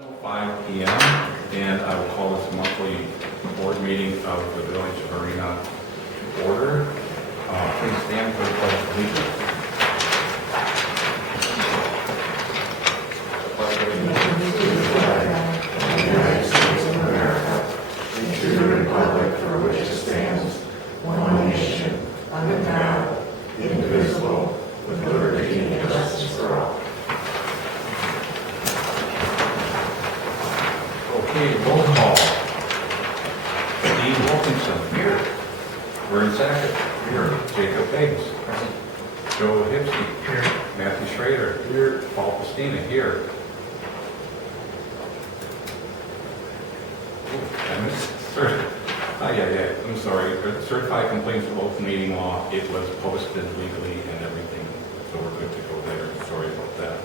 5 p.m. and I will call this monthly board meeting of the Village of Arena to order. Please stand for the pledge of allegiance. United States of America, and to the republic for which it stands, one nation, under God, indivisible, with liberty and justice for all. Okay, roll call. Steve Wilkinson. Here. Vern Sackett. Here. Jacob Higgs. Present. Joe Hipsey. Here. Matthew Schrader. Here. Paul Pastina. Here. I'm sorry. Certified complaints for open meeting law. It was posted legally and everything, so we're good to go there. Sorry about that.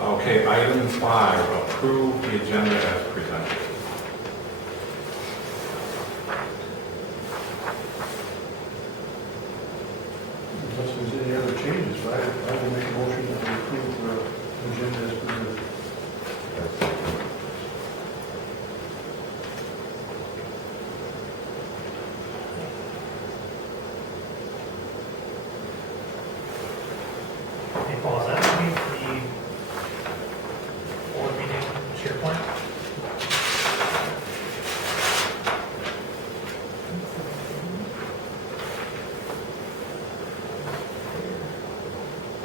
Okay, item 5, approve the agenda as presented. Unless there's any other changes, I will make a motion that we approve the agenda as presented. Hey, Paul, is that going to be the board meeting SharePoint?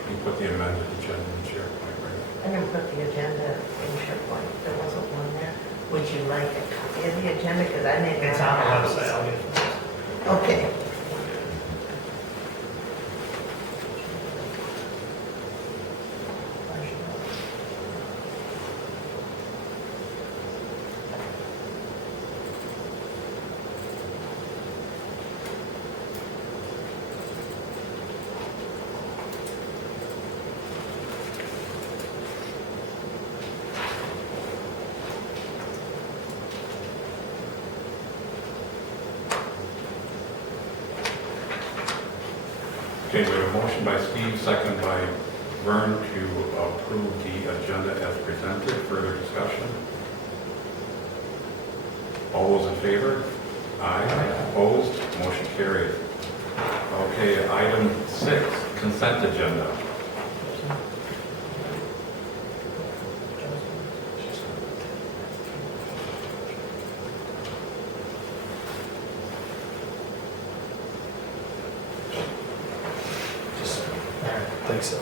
You put the amended agenda in SharePoint, right? I'm going to put the agenda in SharePoint. There wasn't one there. Would you like a copy of the agenda? Because I may It's on the website, I'll get it. Okay. Okay, we have a motion by Steve, second by Vern to approve the agenda as presented. Further discussion? All those in favor? Aye. Opposed? Motion carried. Okay, item 6, consent agenda. I think so.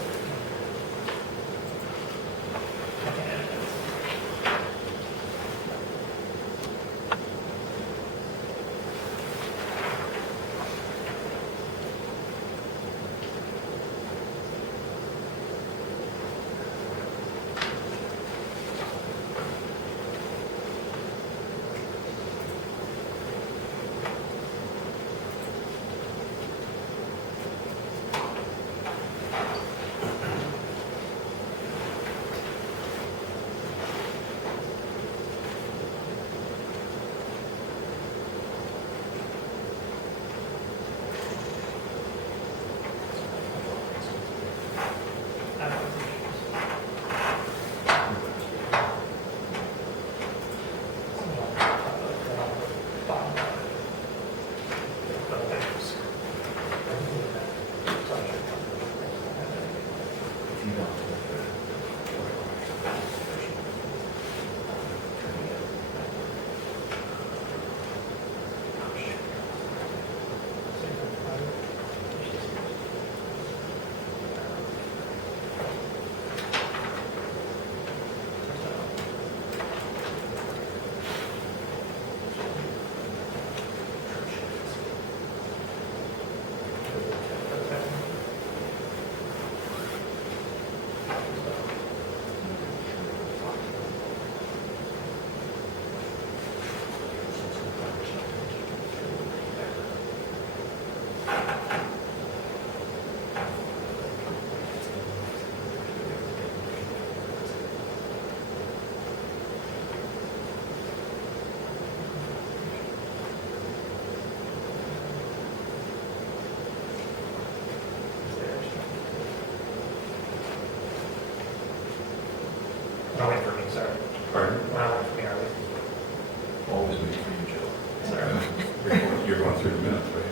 not waiting for me, sorry. Pardon? We're not waiting for me, are we? Always wait for you, Joe. Sorry. You're going through the minutes, right?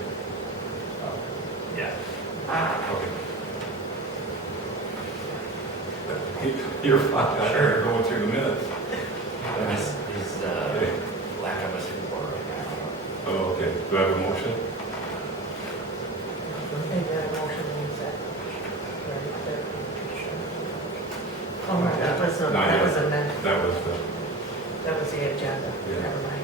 Yeah. Okay. You're fine. Sure. You're going through the minutes. His lack of a support right now. Oh, okay. Do I have a motion? And that motion means that. Oh, no, that was, Not that yet. was amended. That was the, That was the agenda. Yeah. Never mind.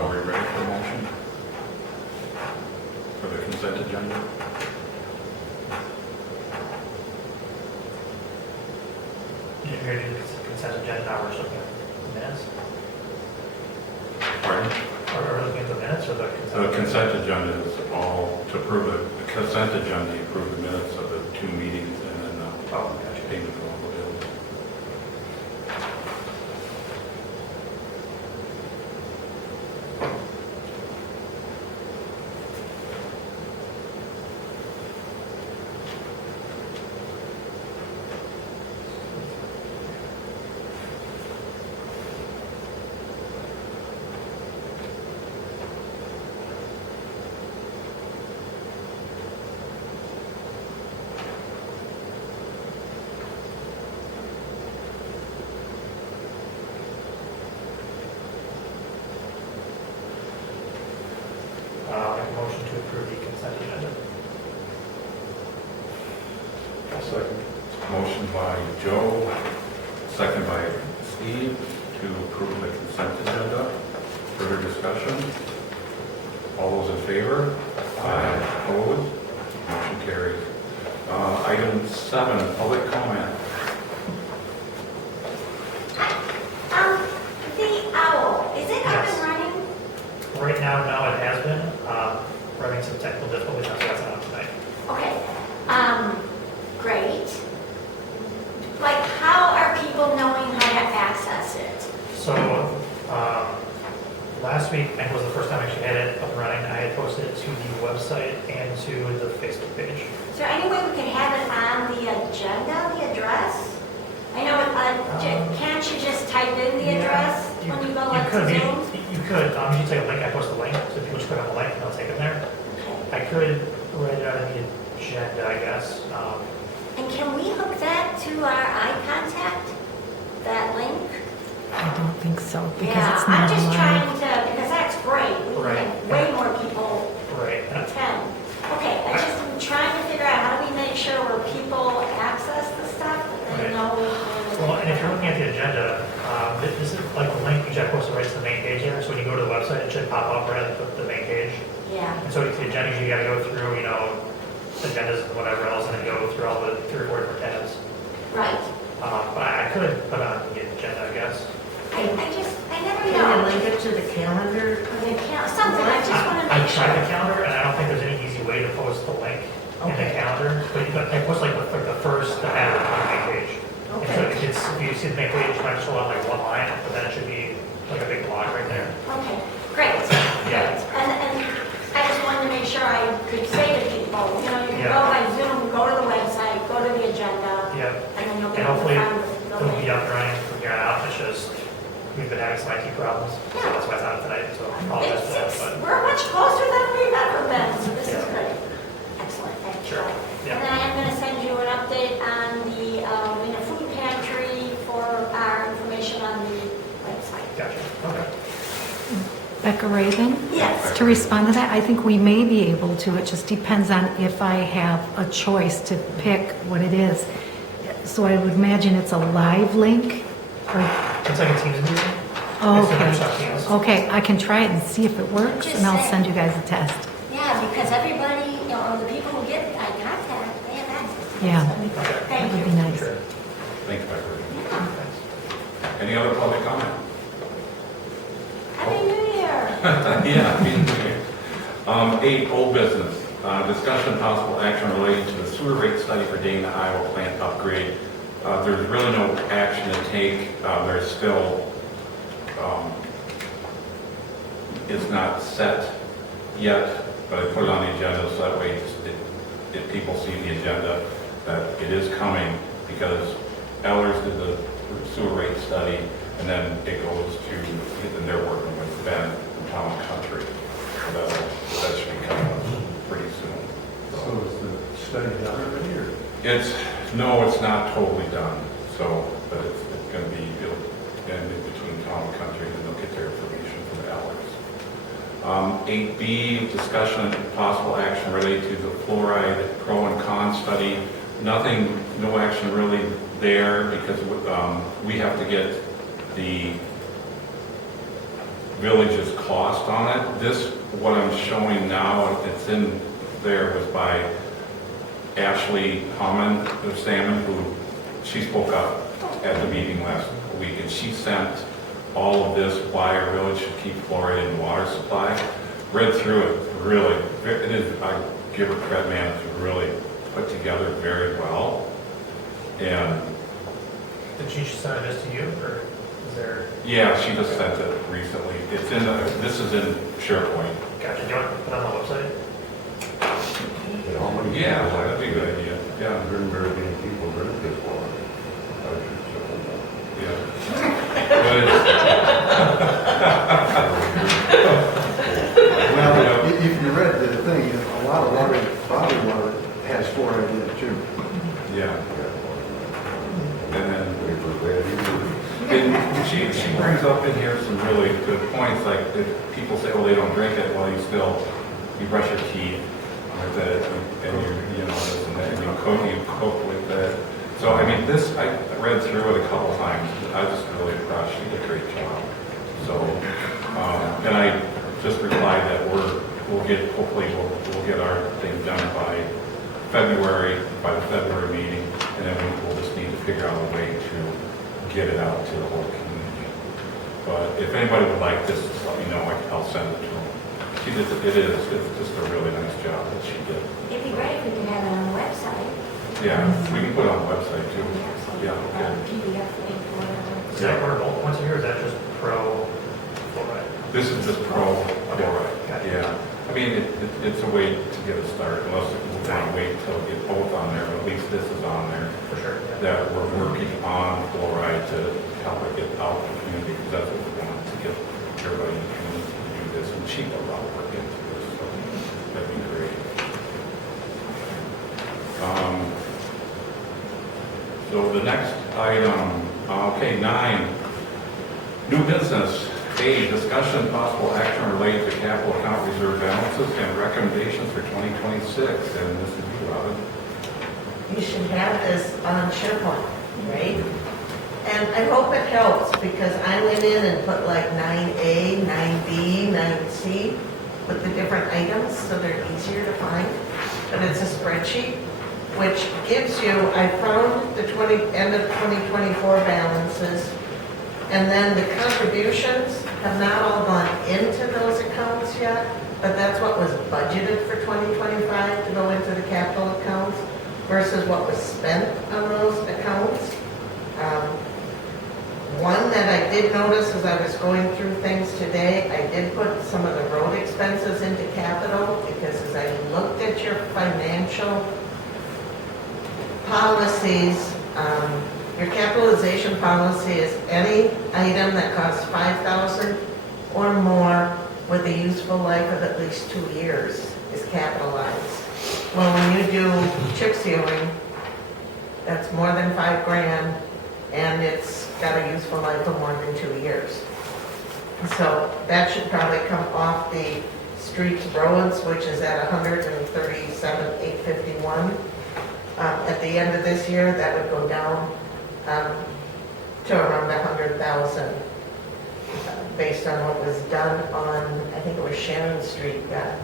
are we ready for motion? For the consent agenda? You're here to do consent agenda, now we're just looking at minutes? Pardon? Or are we looking at the minutes or the consent? The consent agenda is all to approve the consent agenda, you approve the minutes of the two meetings and then Oh, gotcha. payment of all the bills. Make a motion to approve the consent agenda. Second. Motion by Joe, second by Steve to approve the consent agenda. Further discussion? All those in favor? Aye. Opposed? Motion carries. Item 7, public comment. The owl, is it up Yes. and running? Right now, no, it has been. We're having some technical difficulties, that's why it's not on tonight. Okay, great. Like, how are people knowing how to access it? So, last week, I think was the first time I actually had it up and running. I had posted it to the website and to the Facebook page. Is there any way we could have it on the agenda, the address? type in the Yeah, address when you go You like to could, Zoom? you could, you take a link, I post a link, so people just click on the link and they'll take them there. Okay. I could write it out in the agenda, I guess. And can we hook that to our eye contact, that link? I don't think so, because Yeah, it's I'm not just live. trying to, because that's great. We Right. have way more people Right. attend. Okay, I just am trying to figure out how do we make sure where people access the stuff, that they Right. know. Well, and if you're looking at the agenda, this is like the link, you should post it right to the main page there, so when you go to the website, it should pop up right at the main page. Yeah, And so the agenda, you gotta go through, agendas and whatever else, and then go through all the 3 or 4 different tabs. right. But I could put on the agenda, I guess. I never Can you know. link it to the calendar? Something, I just want to I make tried the sure. calendar, and I don't think there's any easy way to post the link in the Okay. calendar, but I post like the first ad on the main page. And so Okay. if you see the main page, it might show on like one line, but then it should be like a big block right there. Okay, great. Yeah. And I just wanted to make sure I could say to people, you can Yeah. go by Zoom, go to the website, go to the agenda, Yeah, and then you'll be and able to hopefully find the it'll link. be up and running from here on out. It's just, we've been having some IT problems, so that's why it's not tonight, so I apologize for that, but We're much closer than we've ever been, so this is great. Excellent, thank you. Sure, And yeah. then I am going to send you an update on the food pantry for our information on the website. Gotcha, okay. Becca Raven? Yes. To respond to that, I think we may be able to. It just depends on if I have a choice to pick what it is. So I would imagine it's a live link? Or, It's like a Teams meeting. It's a okay. Microsoft Teams. Okay, I can try it and see if it works, Just and I'll say- send you guys a test. Yeah, because everybody, the people who get eye contact, they have access to it. Yeah. So, Okay. Thank That would you. be nice. Sure. Thanks, Becker. Yeah. Any other public comment? Happy New Year. Yeah, me too. 8, old business. Discussion and possible action relating to the sewer rate study for Dana, Iowa plant upgrade. There's really no action to take. There's still, it's not set yet, but I put it on the agenda so that way if people see the agenda, that it is coming because Ellers did the sewer rate study and then it goes to, and they're working with Ben from Town and Country. So that should be coming up pretty soon. So is the study done already, or? No, it's not totally done, so, but it's going to be built in between Town and Country, and they'll get their information from the Allers. 8B, discussion and possible action related to the fluoride pro and con study. Nothing, no action really there because we have to get the village's cost on it. This, what I'm showing now, it's in there was by Ashley Hammond of Salmon, who she spoke up at the meeting last week, and she sent all of this, why our village should keep fluoride in water supply. Read through it, really, it is, I give her credit, man, it's really put together very well. And Did she send this to you, or is there? yeah, she just sent it recently. It's in this is in SharePoint. Gotcha, do you want to put it on the website? How many Yeah, people that'd be a good idea. Yeah, There aren't very many people drink this water. I should say yeah. Well, if you read the thing, a lot of water, bottled water has fluoride in it too. Yeah. And then that. They forbid you. and she brings up in here some really good points, like if people say, well, they don't drink it, well, you brush your teeth with it, and this and that, and you cook with it. So, I mean, this, I read through it a couple times, I was just really impressed, she did a great job. So, and I just replied that hopefully we'll get our thing done by the February meeting, and then we'll just need to figure out a way to get it out to the whole community. But if anybody would like this, just let me know, I'll send it to them. It's just a really nice job that she did. It'd be great if we could have it on the website. Yeah, we can put it on the website too. Yeah, okay. PDF link or whatever. Is that order once a year, or is that just pro fluoride? This is just pro, Okay. right? Yeah. I mean, it's a way to get a start, unless we want to wait till we get both on there, but at least this is on there. For sure, yeah. That we're working on fluoride to help it get out in the community, because that's what we want, to get everybody in the community to do this and cheap a lot of work into this, so that'd be great. So the next item, okay, 9, new business. A, discussion and possible action related to capital account reserve balances and recommendations for 2026. And this is you, Robin. You should have this on SharePoint, right? And I hope it helps, because I went in and put like 9A, 9B, 9C with the different items, so they're easier to find. But it's a spreadsheet, which gives you, I found the end of 2024 balances, and then the contributions have not all gone into those accounts yet, but that's what was budgeted for 2025 to go into the capital accounts versus what was spent on those accounts. One that I did notice as I was going through things today, I did put some of the road expenses into capital, because as I looked at your financial policies, your capitalization policy is any item that costs $5,000 or more with a useful life of at least 2 years is capitalized. Well, when you do chip sealing, that's more than $5,000, and it's got a useful life of more than 2 years. So that should probably come off the streets roads, which is at $137,851. At the end of this year, that would go down to around 100,000, based on what was done on, I think it was Sharon Street got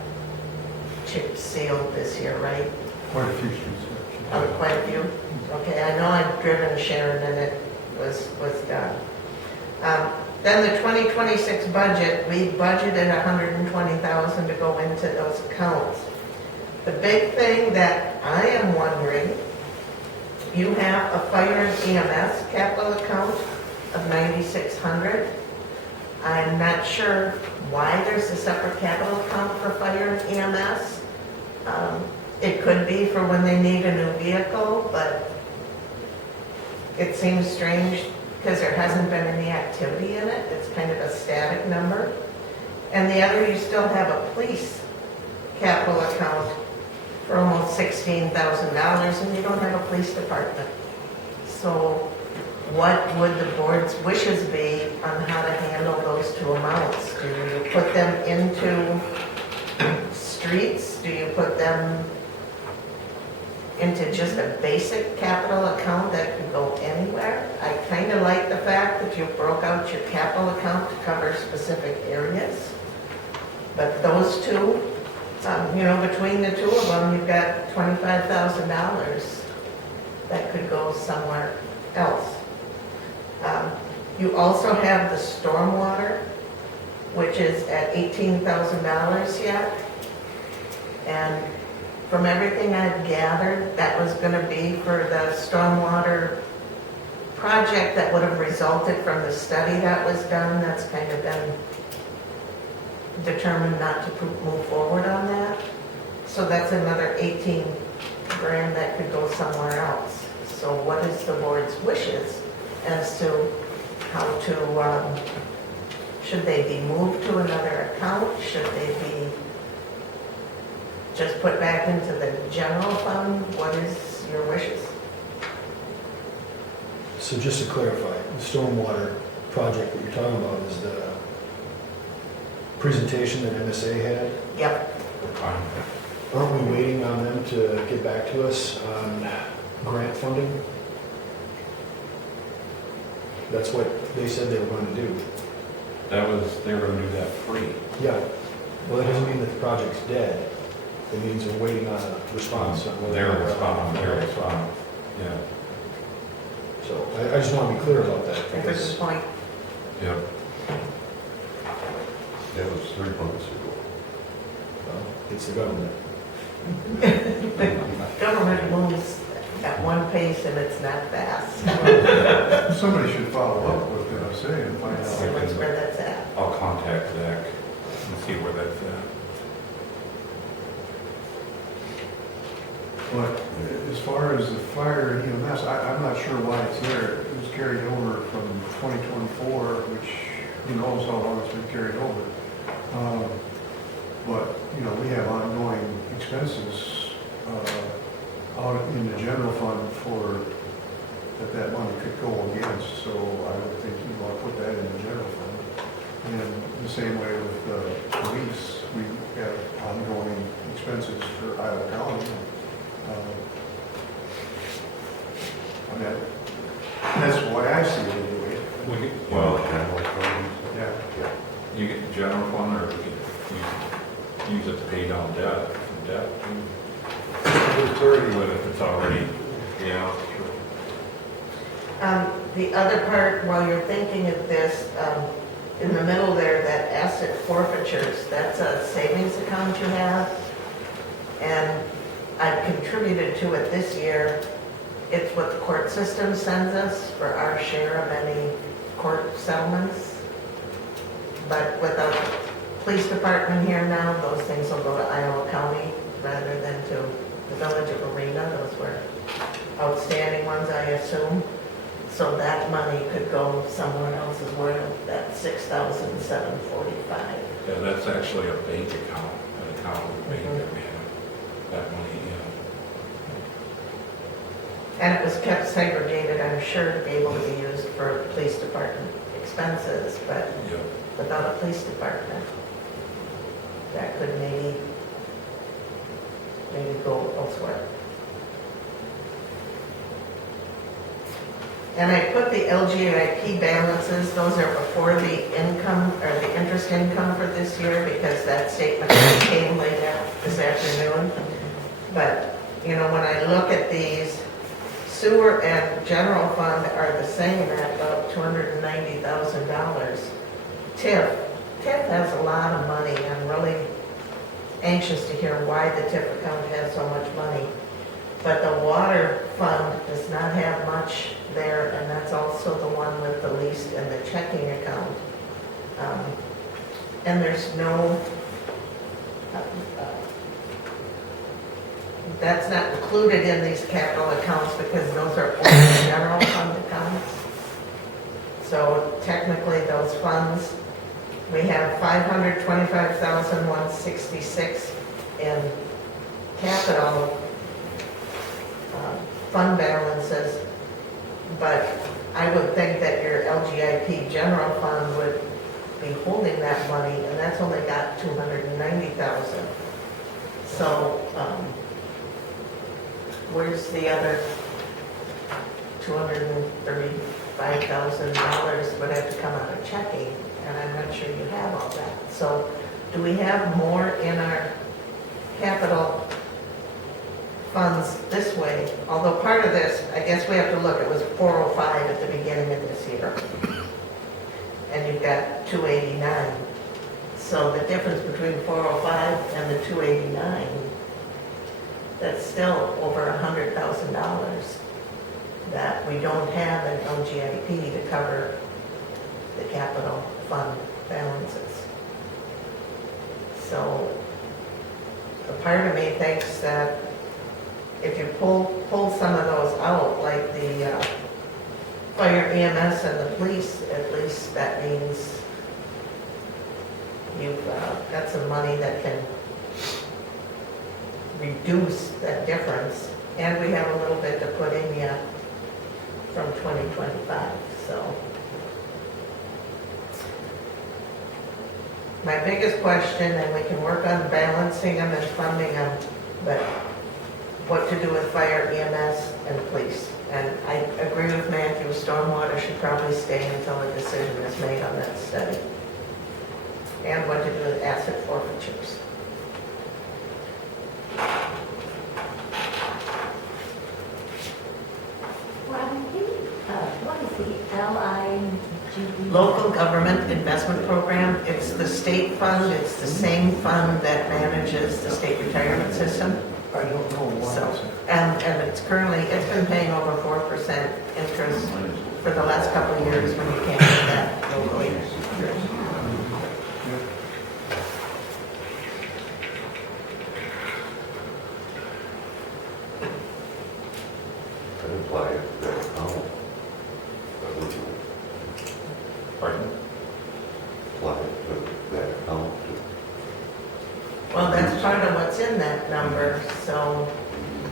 chip sealed this year, right? Quite a few streets. Quite a few? Okay, I know I've driven Sharon and it was done. Then the 2026 budget, we budgeted 120,000 to go into those accounts. The big thing that I am wondering, you have a fire and EMS capital account of 9,600. I'm not sure why there's a separate capital account for fire and EMS. It could be for when they need a new vehicle, but it seems strange because there hasn't been any activity in it. It's kind of a static number. And the other, you still have a police capital account for almost $16,000, and you don't have a police department. So what would the board's wishes be on how to handle those two amounts? Do you put them into streets? Do you put them into just a basic capital account that can go anywhere? I kind of like the fact that you broke out your capital account to cover specific areas. But those two, between the two of them, you've got $25,000 that could go somewhere else. You also have the stormwater, which is at $18,000 yet. And from everything I've gathered, that was going to be for the stormwater project that would have resulted from the study that was done. That's kind of been determined not to move forward on that. So that's another $18,000 that could go somewhere else. So what is the board's wishes as to how to, should they be moved to another account? Should they be just put back into the general fund? What is your wishes? So just to clarify, the stormwater project that you're talking about is the presentation that MSA had. Yep. Aren't we waiting on them to get back to us on grant funding? That's what they said they were going to do. They were going to do that free. Yeah. Well, that doesn't mean that the project's dead. It means we're waiting on a response. on whether- Their response, yeah. So I just want to be clear about that. That's a Because good point. Yep. That was 3 months ago. well, it's the government. Government moves at one pace and it's not fast. Somebody should follow up with MSA and find Let's see out. where that's at. I'll contact Zach and see where that's at. But as far as the fire and EMS, I'm not sure why it's there. It was carried over from 2024, which who knows how long it's been carried over. But, you know, we have ongoing expenses out in the general fund for, that money could go against, so I would think you want to put that in the general fund. And the same way with the police, we have ongoing expenses for Iowa County. I mean, that's why I see it anyway. Well, general funds. Yeah. you get the general fund, or you use it to pay down debt, It's already with it, it's already, yeah. The other part, while you're thinking of this, in the middle there, that asset forfeitures, that's a savings account you have. And I've contributed to it this year. It's what the court system sends us for our share of any court settlements. But without the police department here now, those things will go to Iowa County rather than to the village of Arena. Those were outstanding ones, I assume. So that money could go somewhere else as well, that $6,745. Yeah, that's actually a bank account, an account with a bank that we have that money in. And it was kept segregated, I'm sure, to be able to be used for police department expenses, but Yeah. without a police department, that could maybe go elsewhere. And I put the LGIP balances, those are before the income, or the interest income for this year, because that statement came later this afternoon. But, you know, when I look at these, sewer and general fund are the same at about $290,000. TIF has a lot of money. I'm really anxious to hear why the TIF account has so much money. But the water fund does not have much there, and that's also the one with the least in the checking account. And there's no, that's not included in these capital accounts because those are only general fund accounts. So technically those funds, we have $525,166 in capital fund balances, but I would think that your LGIP general fund would be holding that money, and that's only got $290,000. So, where's the other $235,000 would have to come out of checking, and I'm not sure you have all that. So, do we have more in our capital funds this way? Although part of this, I guess we have to look, it was 405 at the beginning of this year. And you've got 289. So the difference between 405 and the 289, that's still over $100,000 that we don't have an LGIP to cover the capital fund balances. So a part of me thinks that if you pull some of those out, like the fire, EMS, and the police, at least that means you've got some money that can reduce that difference. And we have a little bit to put in yet from 2025, so. My biggest question, and we can work on balancing them and funding them, but what to do with fire, EMS, and police. And I agree with Matthew, stormwater should probably stay until a decision is made on that study. And what to do with asset forfeitures. What is the LIGB? Local Government Investment Program, it's the state fund, it's the same fund that manages the state retirement system. I don't know why So, it's there. and it's currently, it's been paying over 4% interest for the last couple of years when you can't get that locally. I'd apply it to that account. That would part of what's in that number, so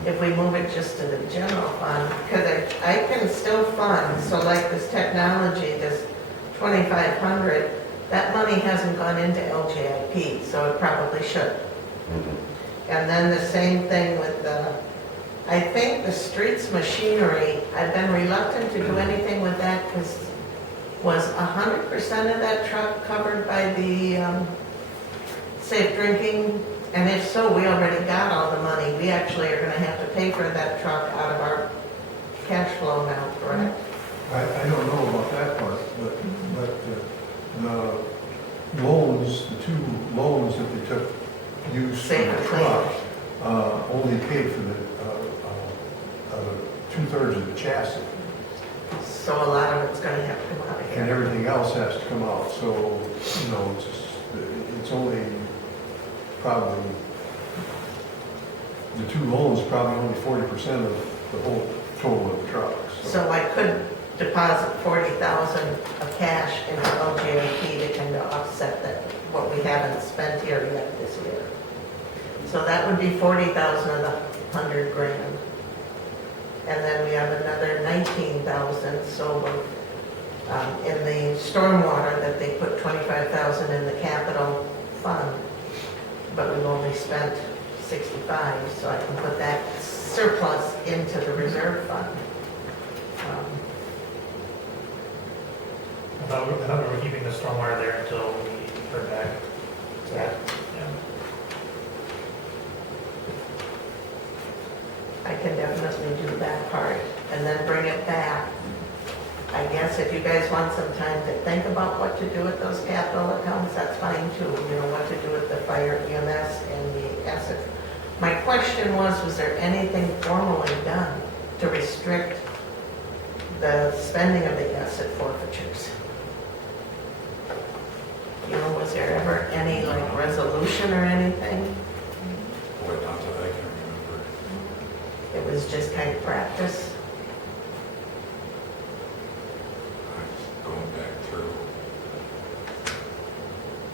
if we move it just to the general fund, because I can still fund, so like this technology, this 2,500, that money hasn't gone into LGIP, so it probably should. And then the same thing with I think the streets machinery, I've been reluctant to do anything with that because was 100% of that truck covered by the safe drinking? And if so, we already got all the money. We actually are going to have to pay for that truck out of our cash flow now, correct? I don't know about that part, but the loans, the 2 loans that they took, used for Safe the and truck, only paid for the 2/3 of the chassis. So a lot of it's going to have to come out of And here. everything else has to come out, so, it's only probably, the 2 loans probably only 40% of the whole total of the truck, So I could deposit 40,000 of cash into LGIP to kind of offset that, what we haven't spent here yet this year. So that would be 40,000 of the 100 grand. And then we have another 19,000, so in the stormwater that they put 25,000 in the capital fund, but we've only spent 65, so I can put that surplus into the reserve fund. I thought we were keeping the stormwater there until we heard back. Yeah. Yeah. I can definitely do that part and then bring it back. I guess if you guys want some time to think about what to do with those capital accounts, that's fine too. You know, what to do with the fire EMS and the asset. My question was there anything formally done to restrict the spending of the asset forfeitures? You know, was there ever any like resolution or anything? Boy, not that I can remember. It was just kind of practice. I'm just going back through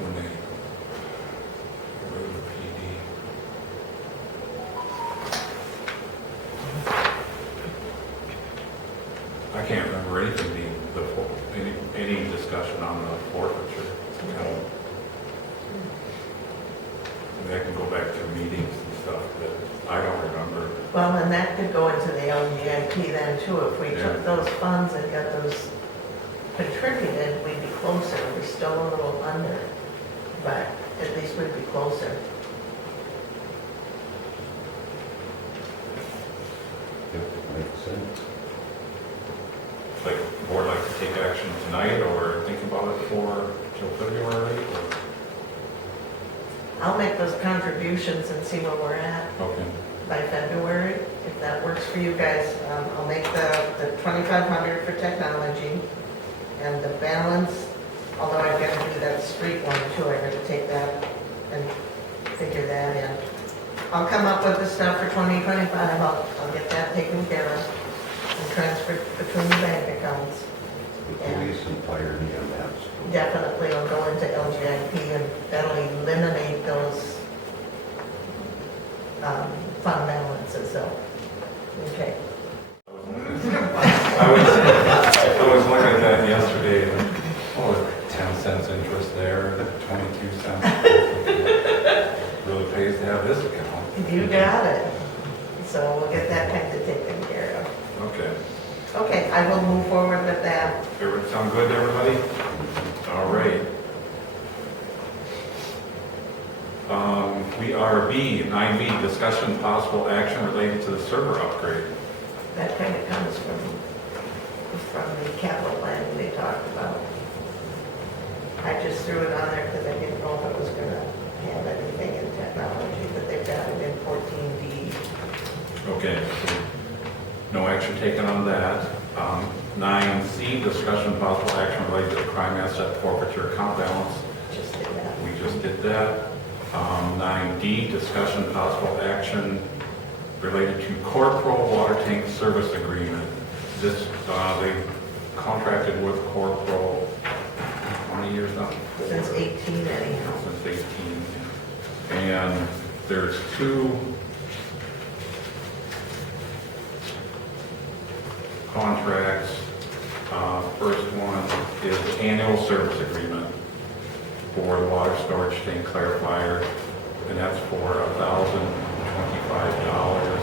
when they wrote the PD. I can't remember anything being, any discussion on the forfeiture. And I can go back to meetings and stuff, but I don't remember. Well, and that could go into the LGIP then too. If we Yeah. took those funds and got those contributed, we'd be closer. We're still a little under, but at least we'd be closer. Yep, makes sense. Like, the board like to take action tonight or think about it for till February? Or? I'll make those contributions and see where we're at Okay. by February. If that works for you guys, I'll make the 2,500 for technology and the balance, although I've got to do that street one too. I got to take that and figure that in. I'll come up with the stuff for 2025. I'll get that taken care of and transferred between the bank accounts. The police and fire and EMS. Definitely will go into LGIP and that'll eliminate those fund balances, so, okay. I was looking at that yesterday, and, 10 cents interest there, 22 cents. Really pays to have this account. You got it. So we'll get that kind of taken care of. Okay. Okay, I will move forward with that. Everybody sound good, everybody? All right. We are 9B, discussion possible action related to the server upgrade. That kind of comes from the capital planning they talked about. I just threw it on there because I didn't know if it was going to have anything in technology, but they've got it in 14D. Okay. No action taken on that. 9C, discussion possible action related to the crime asset forfeiture account balance. Just did that. We just did that. 9D, discussion possible action related to Corpro water tank service agreement. This, they contracted with Corpro how many years now? Since 18 anyhow. Since 18. And there's two contracts. First one is annual service agreement for the water storage tank clarifier, and that's for $1,025.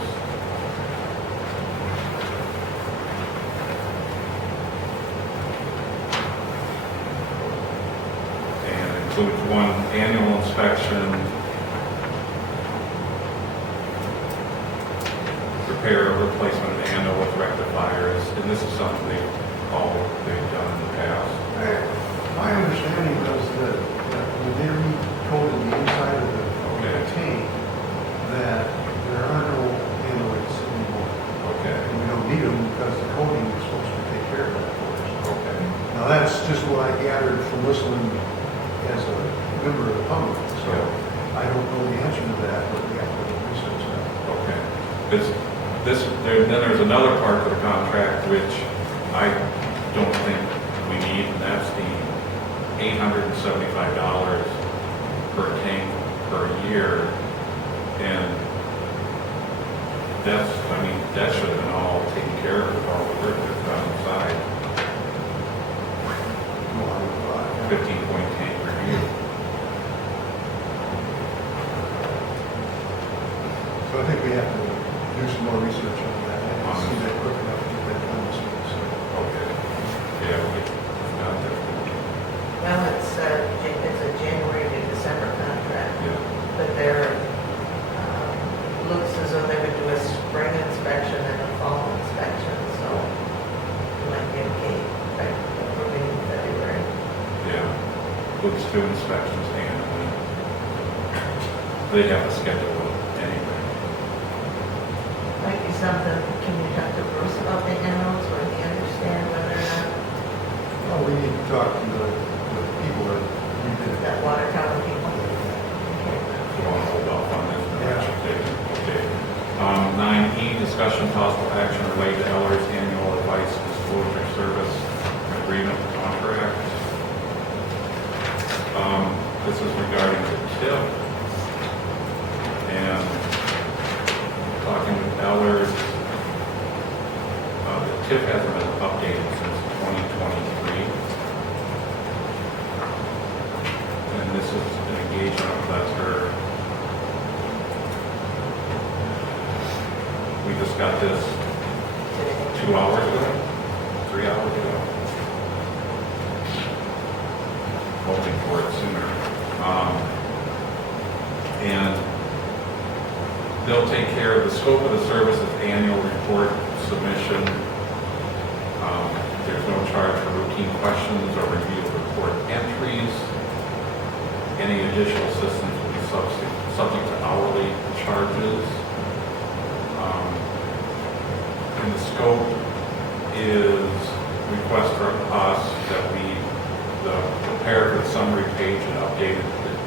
And includes one annual inspection, repair, replacement of annual with rectifiers, and this is something they've done in the past. My understanding was that when they recoated the inside of the tank, that there are no inlets anymore. Okay. And we don't need them because the coating is supposed to take care of that for us. Okay. Now, that's just what I gathered from listening as a member of the public. So I don't know the answer to that, but we have to research that. Okay. Then there's another part of the contract which I don't think we need, and that's the $875 per tank per year. And that should have been all taken care of with all the work that's done inside. 15-point tank per year. So I think we have to do some more research on that. I didn't see that quick enough to get that done this week, so. Okay. Yeah, we got that. Well, it's a January to December contract, Yeah. but looks as though they would do a spring inspection and a fall inspection, so you might get Kate back approving in February. Yeah. Looks two inspections annually. They have a schedule anyway. Might be something, can you talk to Bruce about the animals, or he understand whether or not Well, we need to talk to the people that we did that water tower people? You want to hold off on this direction, David? Okay. 9E, discussion possible action related to Eller's annual advice disclosure service agreement contract. This is regarding the TIP. And talking with Ellers, the TIP hasn't been updated since 2023. And this is an engagement letter. We just got this 2 hours ago, 3 hours ago. Hoping for it sooner. And they'll take care of the scope of the services annual report submission. There's no charge for routine questions or review of report entries. Any additional assistance will be subject to hourly charges. And the scope is request from us that we prepare the summary page and update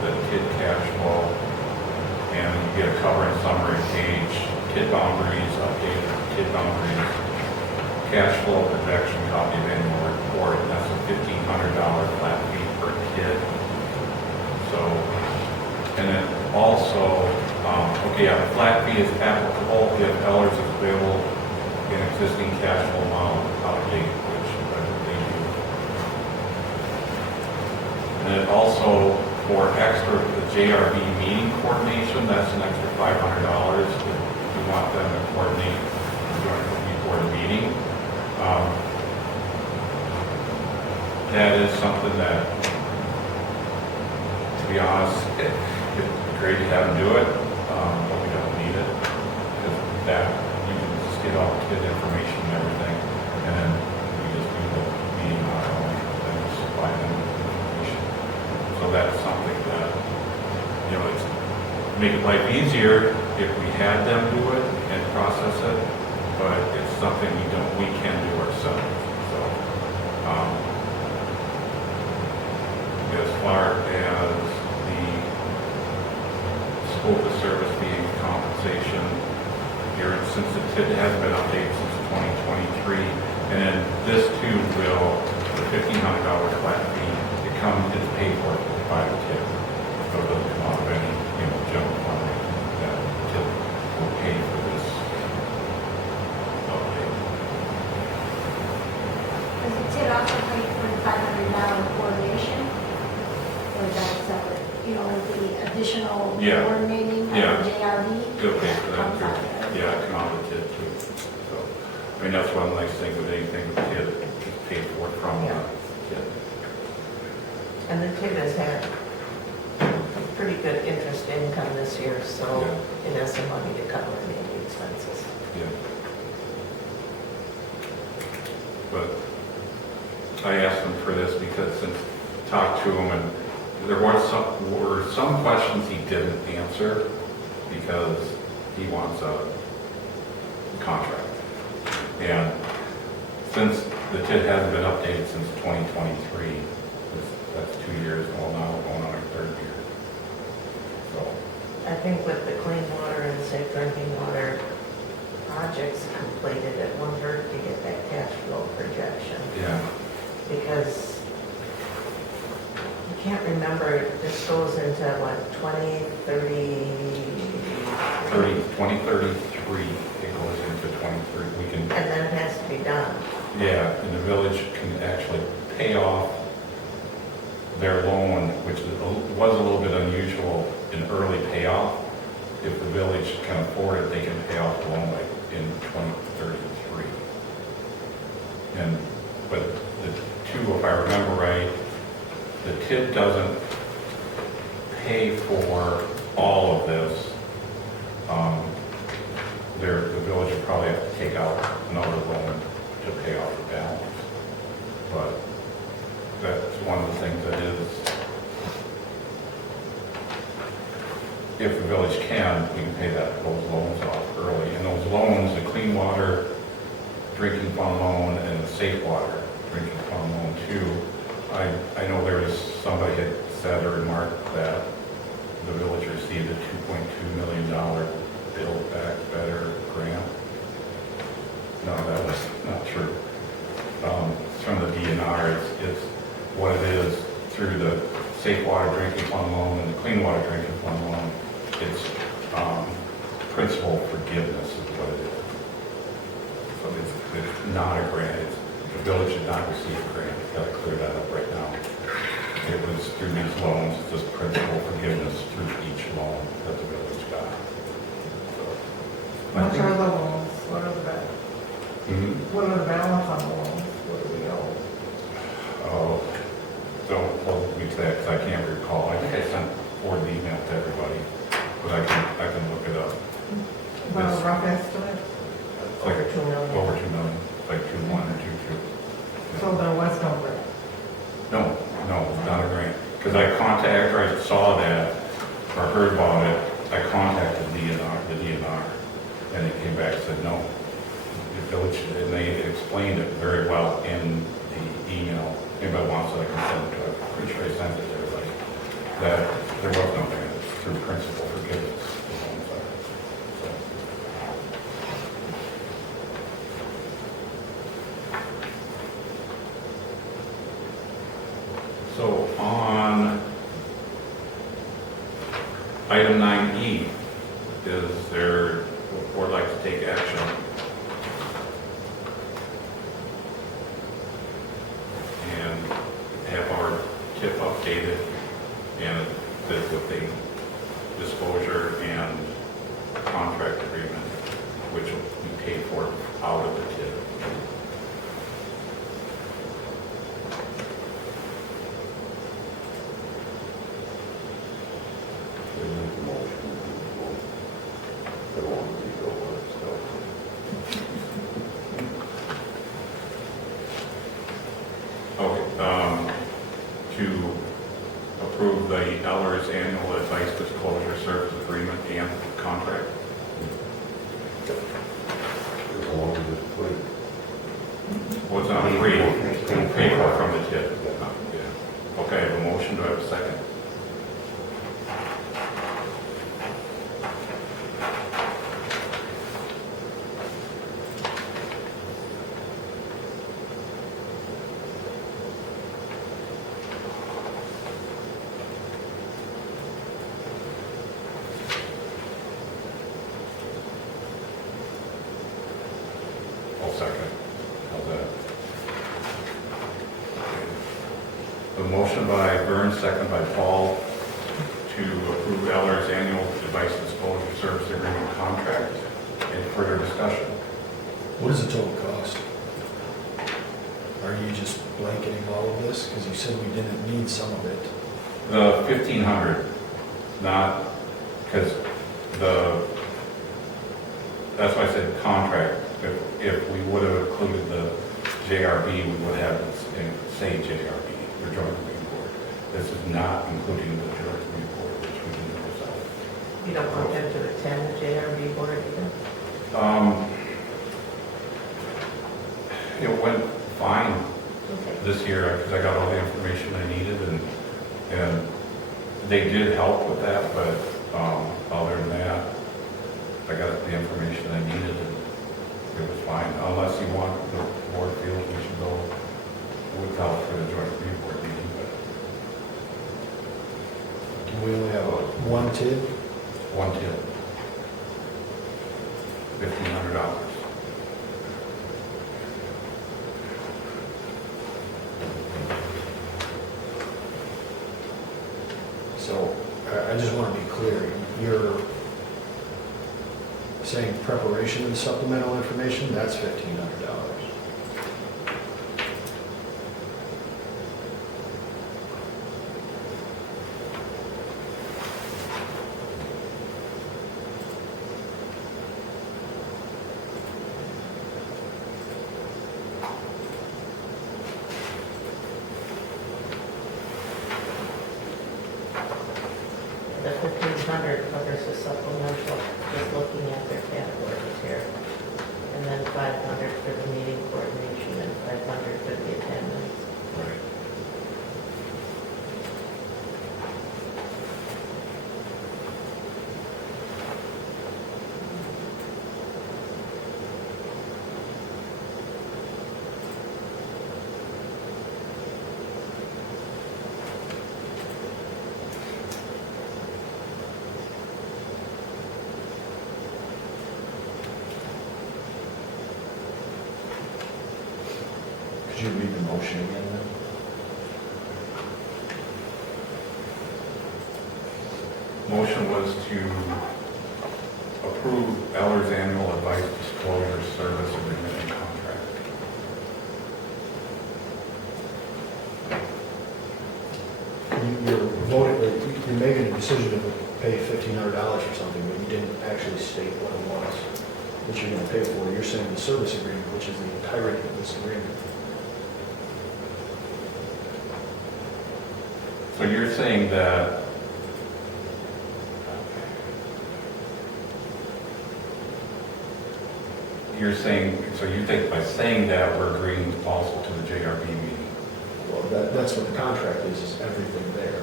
the KID cash flow. And you get a cover and summary page, KID boundaries, updated KID boundaries, cash flow projection, copy of annual report, and that's a $1,500 flat fee per KID. So, and then also, the flat fee is applicable if Ellers is available in existing cash flow model update, which I believe you. And then also for extra, the JRB meeting coordination, that's an extra $500 if you want them to coordinate before the meeting. That is something that, to be honest, it'd be great to have them do it, but we don't need it. Because that, you can just get all the kid information and everything, and then we just do the meeting on our own, and just supply them with information. So that's something that, it's make life easier if we had them do it and process it, but it's something we can do ourselves. So, as far as the scope of service being compensation, here, since it hasn't been updated since 2023, and then this too will, the $1,500 flat fee, it's paid for by the TIP. So it doesn't come out of any, general funding. Yeah. coordinating Yeah. and JRB. Good pay for that Comes out too. there. Yeah, come out of the TID too. So, I mean, that's one nice thing with anything with TID, it's paid for from Yeah. TID. And the TID has had pretty good interest income this year, so Yeah. it has some money to cover any of the expenses. Yeah. But I asked him for this because since talked to him and there were some questions he didn't answer because he wants a contract. And since the TID hasn't been updated since 2023, that's 2 years, well now we're going on our 3rd year. So, I think with the clean water and safe drinking water projects completed, it won't hurt to get that cash flow projection. yeah, Because I can't remember, this goes into what, 2033? 2033, it goes into 23. We can, And then it has to be done. yeah, and the village can actually pay off their loan, which was a little bit unusual, in early payoff. If the village can afford it, they can pay off the loan like in 2033. But the two, if I remember right, the TID doesn't pay for all of this. The village would probably have to take out another loan to pay off the balance. But that's one of the things that is, if the village can, we can pay those loans off early. And those loans, the clean water drinking fund loan and the safe water drinking fund loan too, I know there was somebody had said or remarked that the village received a $2.2 million Build Back Better grant. No, that was not true. It's from the DNR. It's what it is through the safe water drinking fund loan and the clean water drinking fund loan. It's principal forgiveness is what it is. So it's not a grant. The village did not receive a grant. Got to clear that up right now. It was through these loans, it's just principal forgiveness through each loan that the village got. So, I What think- are the loans? What are the balance? Mhm. What are the balance on the loans? What do we owe? Oh, don't hold me to that because I can't recall. I think I sent forward the email to everybody, but I can look it up. About a rough estimate? It's like Over 2 million. over 2 million, like 2.1 or 2.2. So there was no grant. No, it's not a grant. Because after I saw that or heard about it, I contacted the DNR, and they came back and said, no, the village, and they explained it very well in the email. Anybody wants it, I can send it to it. I'm pretty sure I sent it to everybody, that there was no grant, it's through principal forgiveness. So on item 9E, is there, would the board like to take action? And have our tip updated and with the disclosure and contract agreement, which will be paid for out of the tip. They make a motion, they don't want to be over stuff. Okay, to approve the Ellers annual advice disclosure service agreement and contract. As long as it's clear. What's not free, paid for from the tip. Yeah. Okay, I have a motion, do I have a second? I'll second. How's that? A motion by Vern, second by Paul, to approve Eller's annual device disclosure service agreement contract. Any further discussion? What is the total cost? Are you just blanketing all of this? Because you said we didn't need some of it. The 1,500, not, because that's why I said contract. If we would have included the JRB, we would have say JRB, the joint review board. This is not including the joint review board, which we didn't ourselves. You don't want them to attend the JRB board either? It went fine Okay. this year because I got all the information I needed and they did help with that, but other than that, I got the information I needed and it was fine. Unless you want the board feels we should go without for the joint review board meeting, but We only have one TID. one tip. $1,500. So I just want to be clear. You're saying preparation and supplemental information, that's $1,500. The 1,500 covers the supplemental, just looking at their categories here. And then 500 for the meeting coordination and 500 for the attendance. Right. Could you read the motion again then? Motion was to approve Eller's annual advice disclosure service agreement and contract. You're voting, you're making a decision to pay $1,500 or something, but you didn't actually state what it was, what you're gonna pay for. You're saying the service agreement, which is the entirety of this agreement. So you're saying that so you think by saying that we're agreeing also to the JRB meeting? Well, that's what the contract is everything there.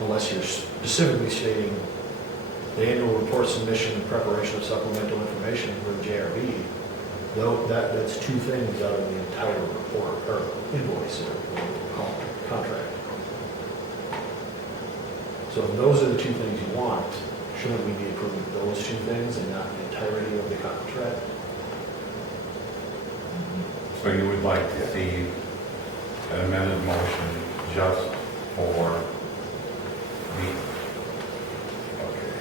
Unless you're specifically stating the annual report submission and preparation of supplemental information for the JRB, though that's two things out of the entire report, or invoice, or what we call it, contract. So if those are the two things you want, shouldn't we be approving those two things and not the entirety of the contract? So you would like to see an amended motion just for the, okay.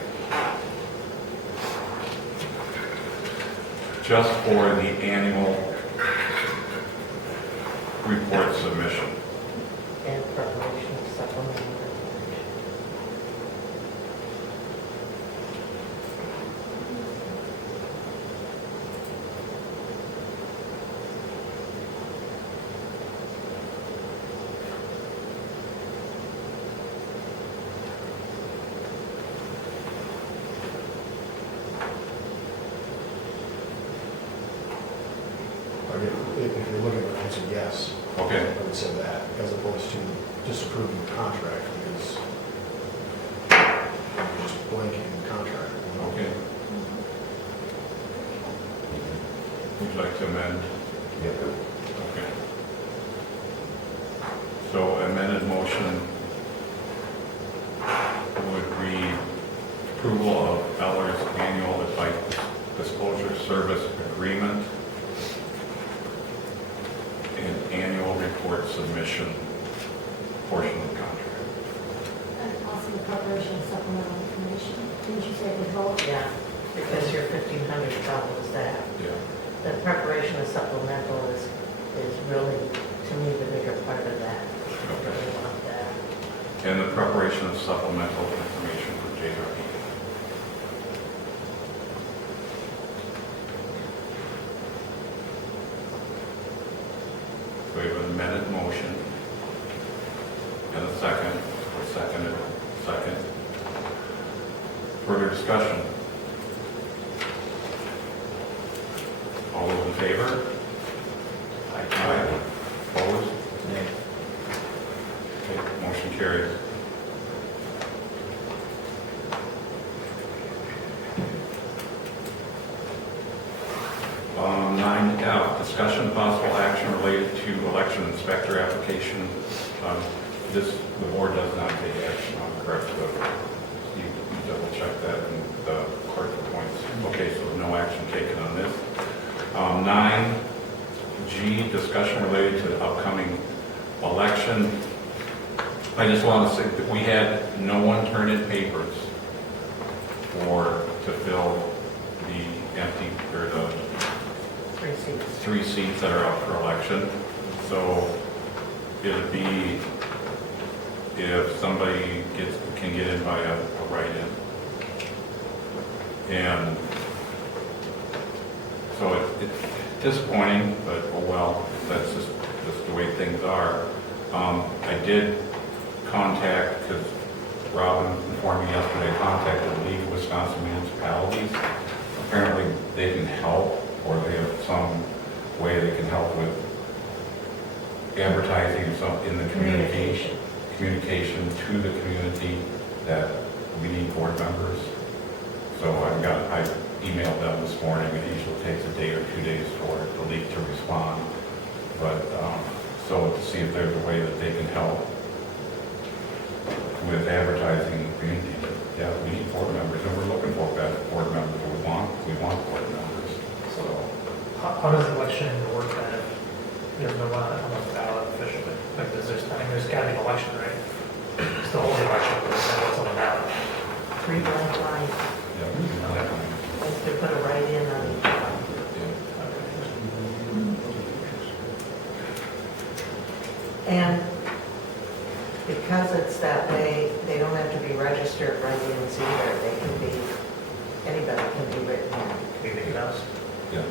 Just for the annual report submission. And preparation of supplemental information. Or if you're looking at answer yes, Okay. I would say that, as opposed to just approving the contract, because you're just blanking the contract. you know? Okay. Would you like to amend? Okay. So amended motion would read approval of Eller's annual advice disclosure service agreement and annual report submission portion of the contract. And also the preparation of supplemental information. Didn't you say it was both? Yeah, because your 1,500 covers that. Yeah. The preparation of supplemental is really, to me, the bigger part of that. I really want that. And the preparation of supplemental information for JRB. We have an amended motion and a second, or second. Further discussion? All those in favor? Aye. Opposed? Nay. Okay, motion carries. Nine F, discussion of possible action related to election inspector application. The board does not take action on, correct? You double check that and the clerk appoints. Okay, so no action taken on this. 9G, discussion related to the upcoming election. I just want to say that we had no one turn in papers to fill the empty, or the 3 seats. 3 seats that are up for election. So it'd be if somebody can get in by a write-in. And so it's disappointing, but oh well, that's just the way things are. I did contact, because Robin informed me yesterday, I contacted the League of Wisconsin Municipalities. Apparently they can help, or they have some way they can help with advertising in the communication to the community that we need board members. So I emailed them this morning. It usually takes a day or 2 days for the league to respond. But so to see if there's a way that they can help with advertising in the community. Yeah, we need board members, and we're looking for board members. We want board members. So How does the election work then if there's no one on the ballot officially? Like, there's got to be an election, right? It's the only election, but then what's on the ballot? 3 blank lines. yeah, we can definitely. Like to put a write-in on each one. And because it's that way, they don't have to be registered write-ins either. They can be, anybody can be written in. Can you make it out? Yeah.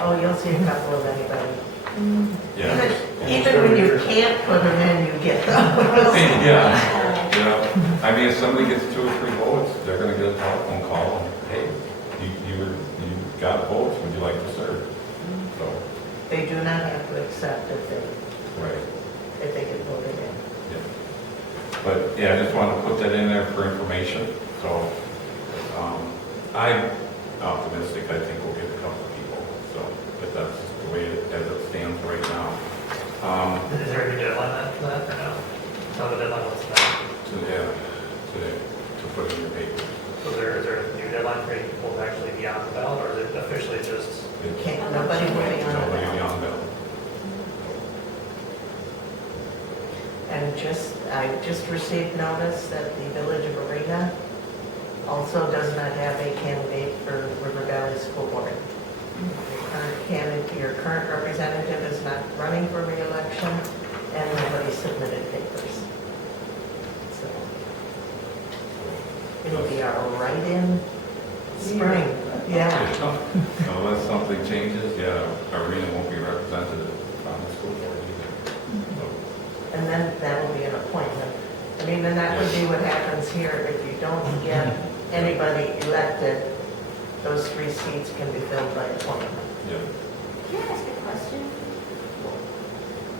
Oh, you'll see a couple of anybody. Yeah. Even when you can't put them in, you get them. Yeah. Yeah. I mean, if somebody gets 2 or 3 votes, they're going to get a telephone call and, hey, you got votes, would you like to serve? So, They do not have to accept if right. they get voted in. Yeah. But yeah, I just want to put that in there for information. So I'm optimistic. I think we'll get a couple of people. So, but that's the way as it stands right now. Is there a new deadline for that or no? No, the deadline was that. To put in your paper. So is there a new deadline for people to actually be on the ballot, or is it officially just? Can't, nobody will be on the Nobody ballot. on the ballot. And I just received notice that the Village of Arena also does not have a candidate for River Valley School Board. Your current representative is not running for re-election, and nobody submitted papers. So it'll be our write-in spring. Yeah. Unless something changes, yeah, Arena won't be represented on the school board either. So, And then that'll be an appointment. I mean, and that would be what happens here. If you don't get anybody elected, those 3 seats can be filled by appointment. yeah. Can I ask a question?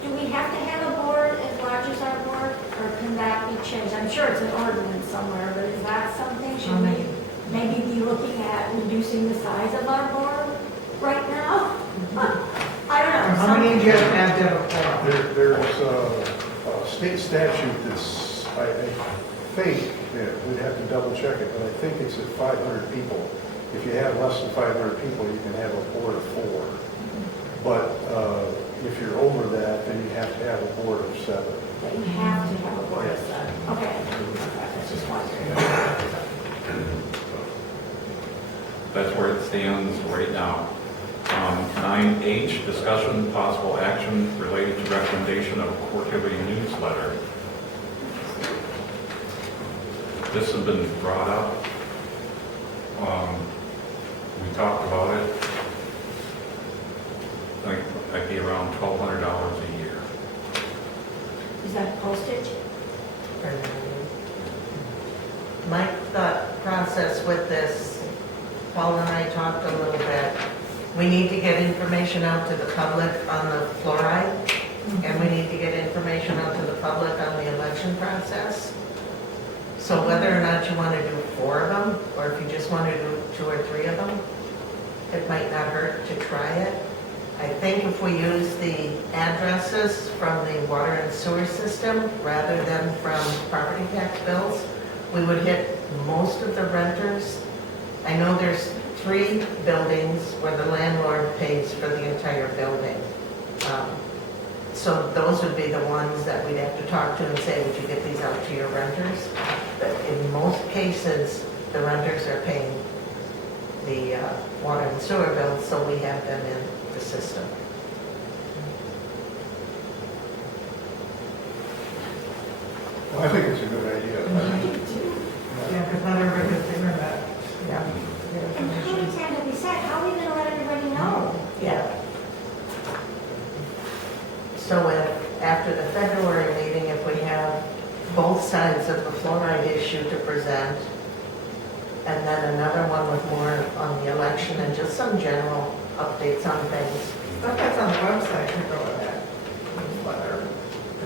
Do we have to have a board as large as our board, or can that be changed? I'm sure it's an ordinance somewhere, but is that something, should we maybe be looking at reducing the size of our board right now? I don't know. How many do you something- have to have a quorum? There's a state statute that's, I think, that we'd have to double check it, but I think it's at 500 people. If you have less than 500 people, you can have a board of 4. But if you're over that, then you have to have a board of 7. But you have to have a board of 7. Okay. That's just wondering. That's where it stands right now. 9H, discussion, possible action related to recommendation of quarterly newsletter. This has been brought up. We talked about it. I think I'd be around $1,200 a year. Is that postage? My thought process with this, Paul and I talked a little bit. We need to get information out to the public on the fluoride, and we need to get information out to the public on the election process. So whether or not you want to do 4 of them, or if you just want to do 2 or 3 of them, it might not hurt to try it. I think if we use the addresses from the water and sewer system rather than from property tax bills, we would hit most of the renters. I know there's 3 buildings where the landlord pays for the entire building. So those would be the ones that we'd have to talk to and say, would you get these out to your renters? But in most cases, the renters are paying the water and sewer bills, so we have them in the system. Well, I think it's a good idea. Yeah, because not everybody has internet. Yeah. And how many times have we said, how are we gonna let everybody know? Yeah. So if, after the February meeting, if we have both sides of the fluoride issue to present, and then another one with more on the election and just some general updates on things. Stuff that's on the website can go with that newsletter.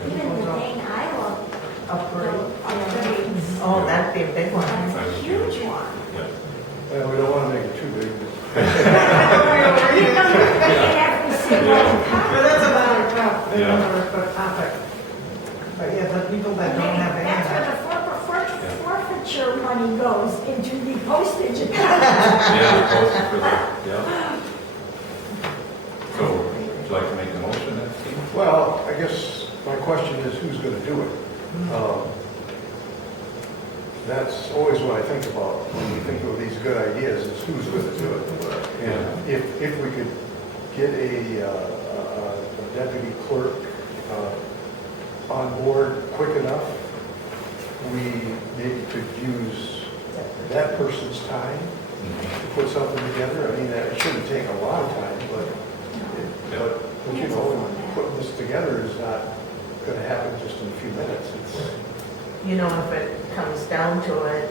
Even the main Iowa Upgrades. Oh, that'd be a big one. That's a huge one. Yeah. Well, we don't want to make it too big. You know, they have to say, well, But that's another Yeah. another topic. But yeah, the people that don't have that's where internet. the forfeiture money goes, into the postage account. Yeah, posted for the, yeah. So, would you like to make the motion then, Steve? Well, I guess my question is, who's going to do it? That's always what I think about when we think of these good ideas, is who's going to do it. And if we could get a deputy clerk on board quick enough, we maybe could use that person's time to put something together. I mean, it shouldn't take a lot of time, but you know, putting this together is not going to happen just in a few minutes. It's, You know, if it comes down to it,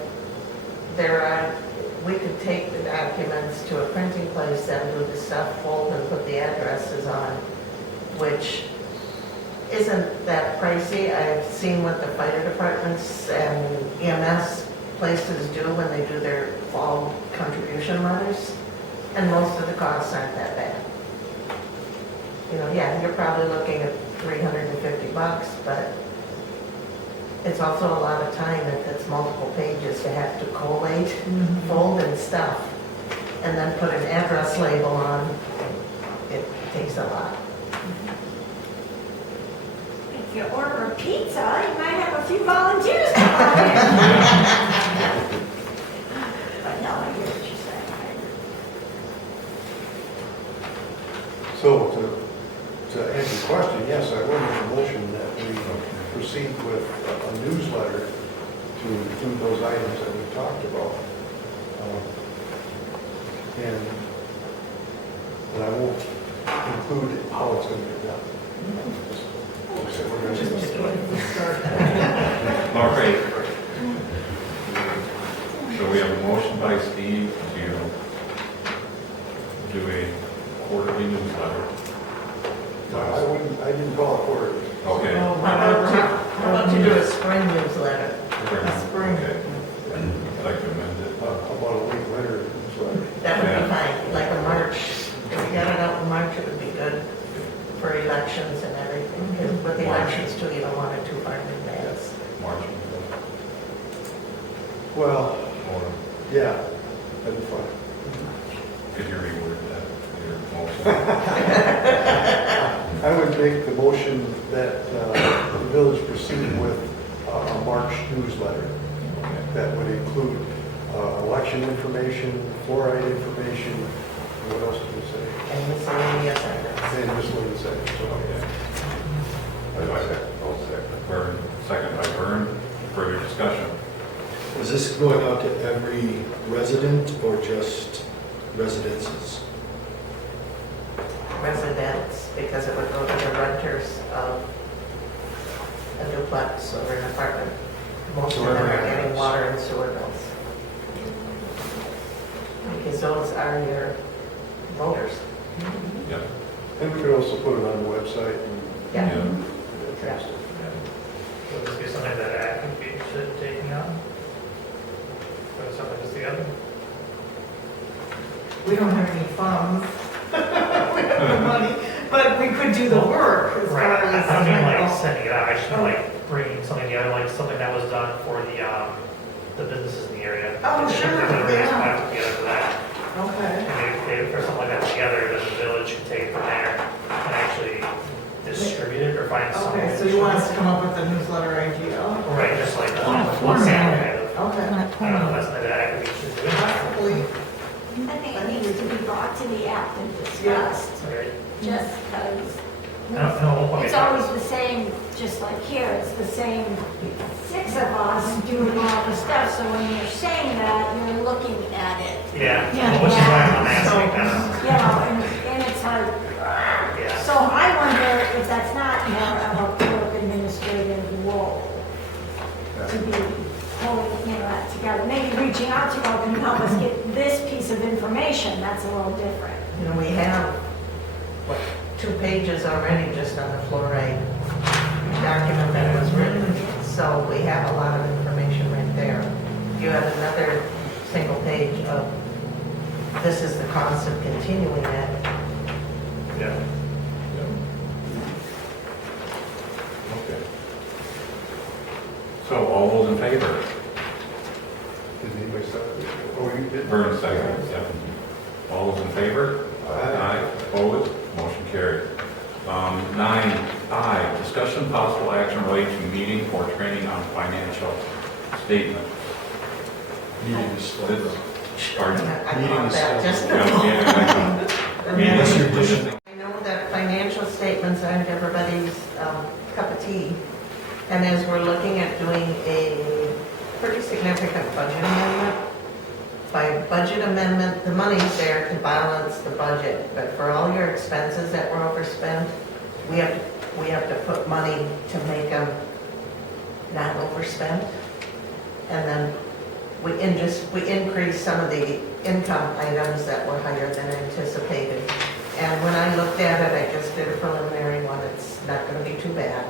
we could take the documents to a printing place and do the stuff, fold and put the addresses on, which isn't that pricey. I've seen what the fire departments and EMS places do when they do their fall contribution letters, and most of the costs aren't that bad. You know, yeah, you're probably looking at $350, but it's also a lot of time if it's multiple pages to have to collate, fold and stuff, and then put an address label on. It takes a lot. If you order a pizza, you might have a few volunteers come on in. But no, I hear what you're saying. so to answer your question, yes, I would make a motion that we proceed with a newsletter to include those items that we've talked about. And I won't include how it's going to be done. So we're going to All right. So we have a motion by Steve to do a quarterly newsletter. I didn't call it quarterly. Okay. How about you do a spring newsletter? Spring. Okay. I'd like to amend it. How about a week later, newsletter? That would Yeah. be fine, like a March. If we got it out in March, it would be good for elections and everything. Because with the March. elections too, you don't want it too far in advance. March. Well, Or yeah, that'd be fine. could you reword that, your motion? I would that the village proceed with a March newsletter that would include election information, fluoride information, and what else did we say? And miscellaneous items. And miscellaneous items, so, I'll second. Vern, second by Vern. Further discussion? Is this going out to every resident or just residences? Residents, because it would go to the renters of a duplex or an apartment. Most of them are getting water and sewer bills. Because those are your voters. Yeah. And we could also put it on the website and Yeah. that kind of stuff. Would this be something that Ag would be interested in taking on? Put something this together? We don't have any funds. We have the money, but we could do the work as far Right, as. I don't mean like sending it out, I just mean like bringing something together, like something that was done for the businesses in the area. Oh, If sure, they were yeah. put together for that. Okay. And if there's something like that together, then the village can take it from there and actually distribute it or find something. Okay, so you want us to come up with a newsletter idea? Right, just like On a one sample format. kind of. Okay. I don't know if that's something that Ag would be interested in doing. Possibly. I think it needs to be brought to the act and discussed, Right. just because I don't know, okay. it's always the same, just like here, it's the same six of us doing all the stuff, so when you're saying that, you're looking at it. Yeah, Yeah. which is why I'm asking that. You know, and it's like, Yeah. so I wonder if that's not more of a clerk administrative role to be pulling, that together. Maybe reaching out to you, can you help us get this piece of information? That's a little different. You know, we have, what, 2 pages already just on the fluoride document that was written. So we have a lot of information right there. You have another single page of, this is the cost of continuing it. Yeah. Okay. So all those in favor? Did anybody start? Oh, you did? Vern, second, yep. All those in favor? Aye. Opposed? Motion carried. 9I, discussion possible action relating to meeting or training on financial statement. Meeting is This- Pardon? I Meeting caught is that still- just. Yeah, And Meeting then- is your addition. I know that financial statements aren't everybody's cup of tea. And as we're looking at doing a pretty significant budget amendment, by budget amendment, the money's there to balance the budget, but for all your expenses that were overspent, we have to put money to make them not overspent. And then we increase some of the income items that were higher than anticipated. And when I looked at it, I just did a preliminary one, it's not gonna be too bad.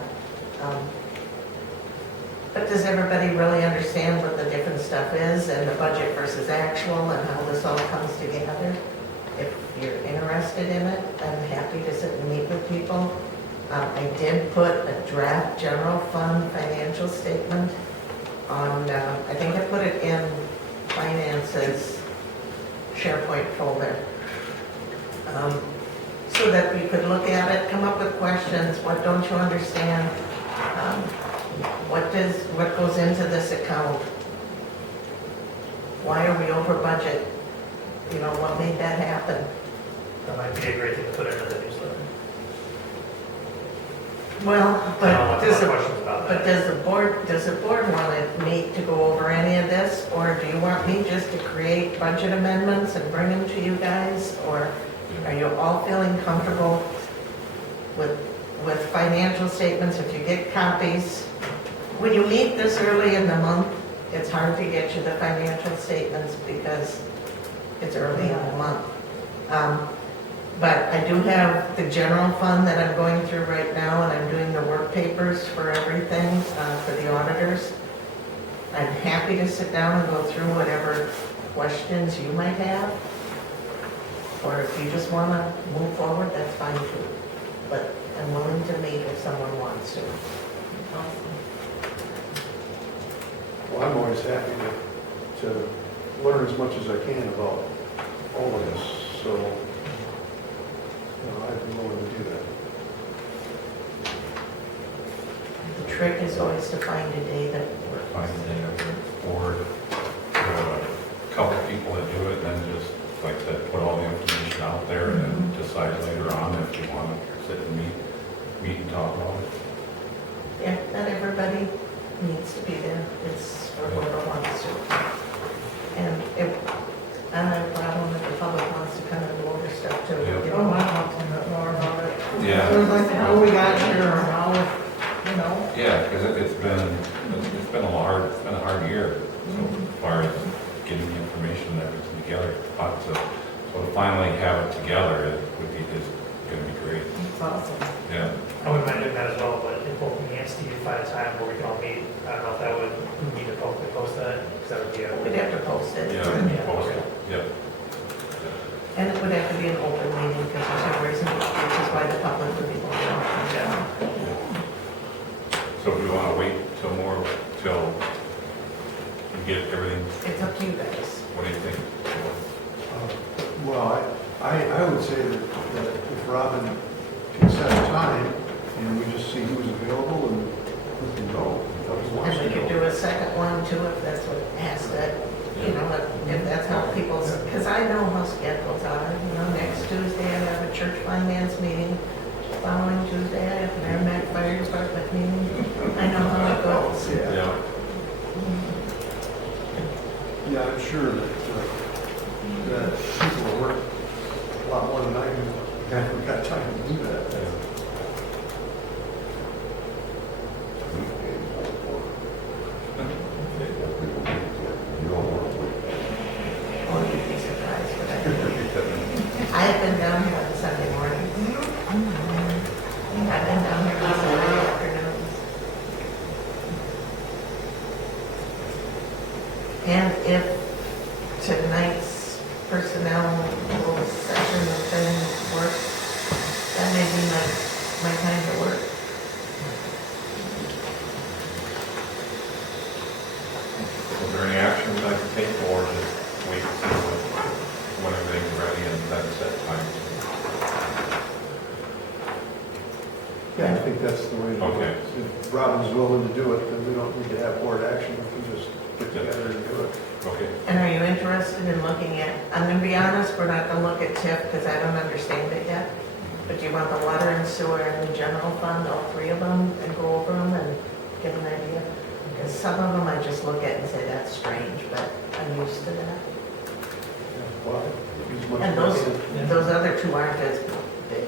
But does everybody really understand what the different stuff is and the budget versus actual and how this all comes together? If you're interested in it, I'm happy to sit and meet with people. I did put a draft general fund financial statement on, I think I put it in finances SharePoint folder. So that you could look at it, come up with questions, what don't you understand? What goes into this account? Why are we over budget? You know, what made that happen? That might be a great thing to put into the newsletter. Well, I don't but want does more the, questions about but that. does the board want to meet to go over any of this? Or do you want me just to create budget amendments and bring them to you guys? Or are you all feeling comfortable with financial statements? If you get copies, when you meet this early in the month, it's hard to get you the financial statements because it's early in the month. But I do have the general fund that I'm going through right now, and I'm doing the work papers for everything, for the auditors. I'm happy to sit down and go through whatever questions you might have. Or if you just want to move forward, that's fine too. But I'm willing to meet if someone wants to. Well, I'm always happy to learn as much as I can about all of this, so, I'd be willing to do that. trick is always to find a day that works. Find a day of it, or a couple people that do it, then just, like I said, put all the information out there and then decide later on if you want to sit and meet and talk about it. Yeah, not everybody needs to be there. It's for whoever wants to. And if, I don't have a problem if the public wants to come and go over stuff too. Yeah. You know, I want to know more about it. Yeah. It was like how we got here or how, you know. Yeah, because it's been a hard year, so as far as getting the information and everything together. So to finally have it together is going to be great. It's awesome. Yeah. I wouldn't mind doing that as well, but if both me and Steve find a time where we can all meet, I don't know if that would need to post that, because that would be We'd a. have to post it. Yeah, post it. Yeah. And it would have to be an open meeting because there's no reason, which is why the public would be going out. So do you want to wait till you get everything? It's up to you guys. What do you think? Well, I would say that if Robin can set a time and we just see who's available and who can go. And we could do a second one too, if that's what it has to, you know, if that's how people's, because I know how schedules are. You know, next Tuesday I have a church finance meeting. Following Tuesday I have an Merrimack Fire Department meeting. I know how it goes. Yeah. Yeah, I'm sure that people will work a lot more than I do. I haven't got time to do that. You don't want to wait. Oh, you'd be surprised what I do. I have been down here on Sunday morning. I've been down here on Saturday afternoons. And if tonight's personnel session thing works, that may be my time to work. Is there any action we'd like to take, or just wait and see when everything's ready and then set time? Yeah, I think that's the way to do Okay. it. If Robin's willing to do it, then we don't need to have board action. We can just get together and do it. Okay. And are you interested in looking at, I'm gonna be honest, we're not gonna look at TIF because I don't understand it yet. But do you want the water and sewer and the general fund, all three of them, and go over them and get an idea? Because some of them I just look at and say, that's strange, but I'm used to that. Well, as much And as- those other two aren't as big.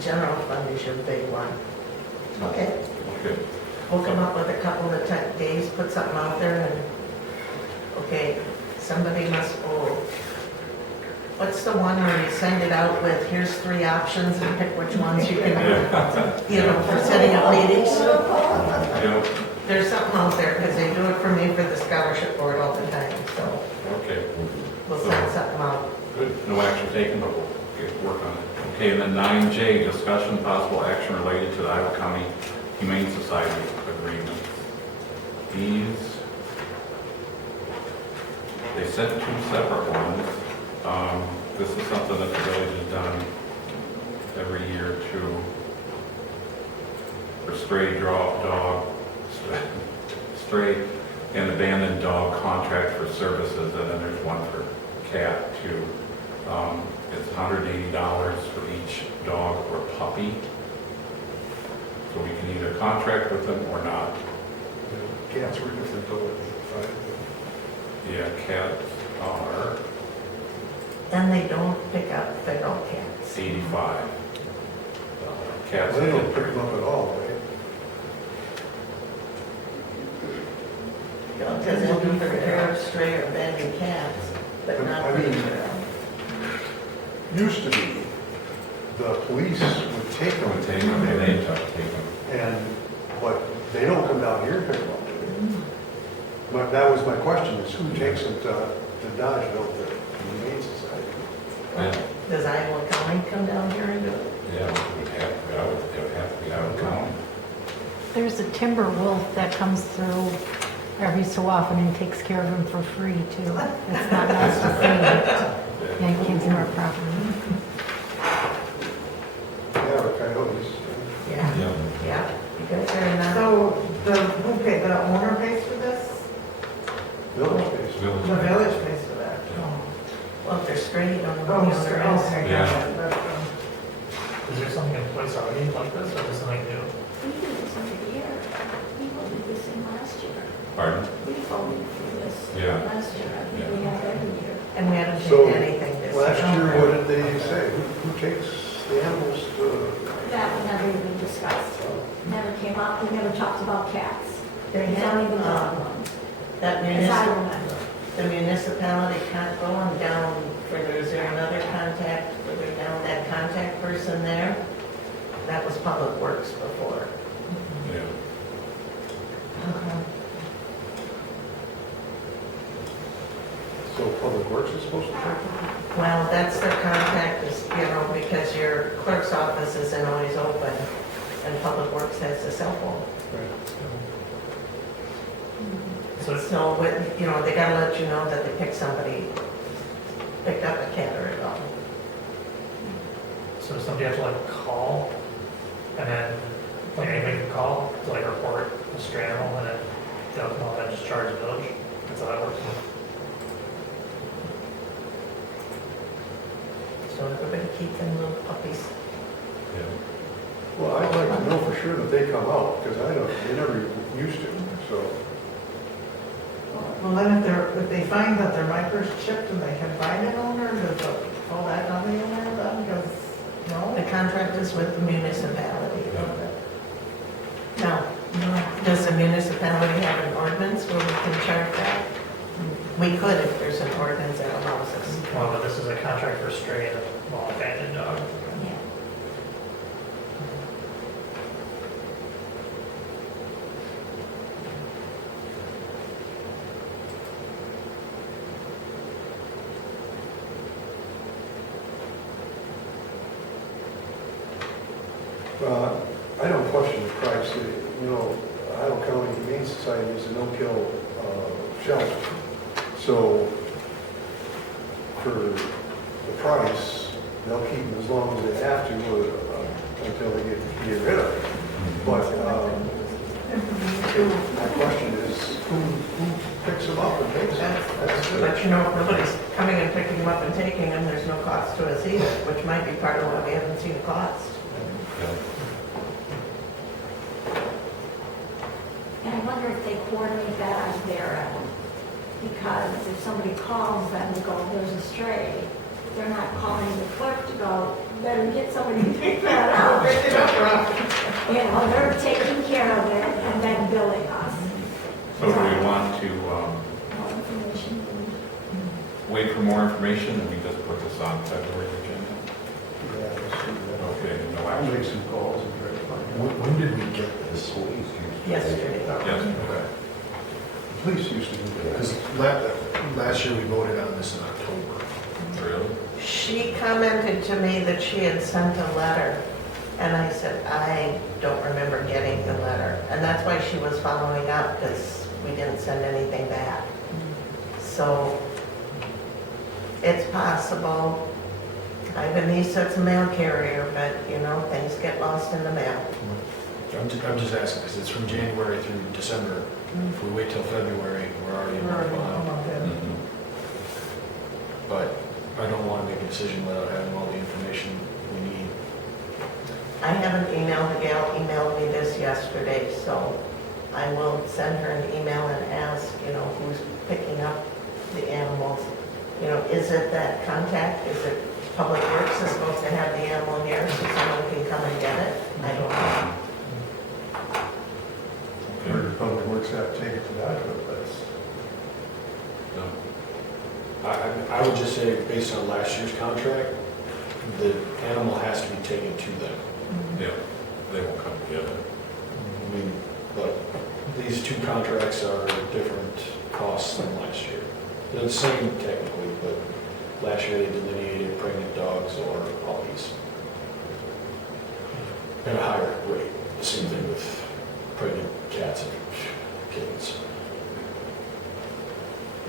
General fund is your big one. Okay, Good. we'll come up with a couple of days, put something out there and, okay, somebody must, what's the one where you send it out with, here's 3 options and pick which ones you can do, you know, for setting up meetings? Yeah. There's something out there, because they do it for me for the scholarship board all the time, so Okay. we'll send something out. Good. No action taken, but we'll get to work on it. Okay, and then 9J, discussion possible action related to the Iowa County Humane Society agreement. These, they sent 2 separate ones. This is something that the village has done every year for stray and abandoned dog contract for services, and then there's one for cat too. It's $180 for each dog or puppy. So we can either contract with them or not. Cats were different though. Yeah, cats are And they don't pick up feral cats. 85. Cats. They don't pick them up at all, right? Because they'll do for care of stray or abandoned cats, but not I for mean- feral. Used to be, the police would take them Would take them, and they take them. but they don't come down here and pick them up. But that was my question, is who takes them to Dodgeville, the Humane Society? Yeah. Does Iowa County come down here and do it? Yeah, it would have to be out of county. There's a timber wolf that comes through every so often and takes care of them for free too. It's not nice to see. Yeah, it comes in our property. Yeah, or coyotes. Yeah, Yeah. yeah, because they're not. So pay, the owner pays for this? Village base. Village. The village pays for that? Well, if they're straight, you don't know Oh, who the owner is. okay, Yeah. gotcha. Is there something in place already like this, or is this something new? We do this every year. We voted this in last year. Pardon? We voted for this Yeah. last year. I think we have every year. And we haven't So, paid anything this year. Last year, what did they say? Who takes the animals to? That was never even discussed. Never came up. We never talked about cats. They We don't have, even talk about them. that As I municipal, remember. the municipality going down further, is there another contact, further down, that contact person there? That was Public Works before. Yeah. So Public Works is supposed to take it? Well, that's their contact, is, you know, because your clerk's office isn't always open, and Public Works has a cell phone. So it's, So, you know, they gotta let you know that they picked up a cat or a dog. so does somebody have to like call, and then, like anybody can call to like report a stray animal, and then they'll come up and just charge the village? That's how that works. So everybody keep them little puppies. Yeah. Well, I'd like to know for sure that they come out, because I don't, they never used to, so. Well, then if they find that their microchipped and they can find an owner, does it fall back on the owner then? Because, no? The contract is with the municipality. Yeah. Now, does the municipality have an ordinance where we can charge that? We could if there's an ordinance that allows us. Well, but this is a contract for stray and well abandoned dog. Yeah. I don't question the price. You know, Iowa County Humane Society is a no-kill shelter. So for the price, they'll keep them as long as they have to until they get rid of it. But my question is, who picks them up and takes them? That's it. But you know, if nobody's coming and picking them up and taking them, there's no cost to us either, which might be part of why we haven't seen a cost. Yeah. And I wonder if they coordinate that on their end. Because if somebody calls them to go, there's a stray, they're not calling the clerk to go, better get somebody to pick that up. You know, they're taking care of it and then billing us. So do we want to More information. wait for more information, and we just put this on February agenda? Yeah, let's do that. Okay, no I'll make action. some calls and try to find out. When did we get this? Yesterday. Yes, okay. The police used to do that. Because last year we voted on this in October. Really? She commented to me that she had sent a letter, and I said, I don't remember getting the letter. And that's why she was following up, because we didn't send anything back. So it's possible. I have a niece that's a mail carrier, but, you know, things get lost in the mail. I'm just asking, because it's from January through December. If we wait till February, we're already in the month. Mhm. But I don't want to make a decision without having all the information we need. I have an email, the gal emailed me this yesterday, so I will send her an email and ask, you know, who's picking up the animals. You know, is it that contact, is it Public Works is supposed to have the animal here so someone can come and get it? I don't know. Where the Public Works have to take it to that place. No. I would just say, based on last year's contract, the animal has to be taken to them. Yeah, they won't come together. I mean, but these two contracts are different costs than last year. They're the same technically, but last year they delineated pregnant dogs or puppies at a higher rate. The same thing with pregnant cats and kittens.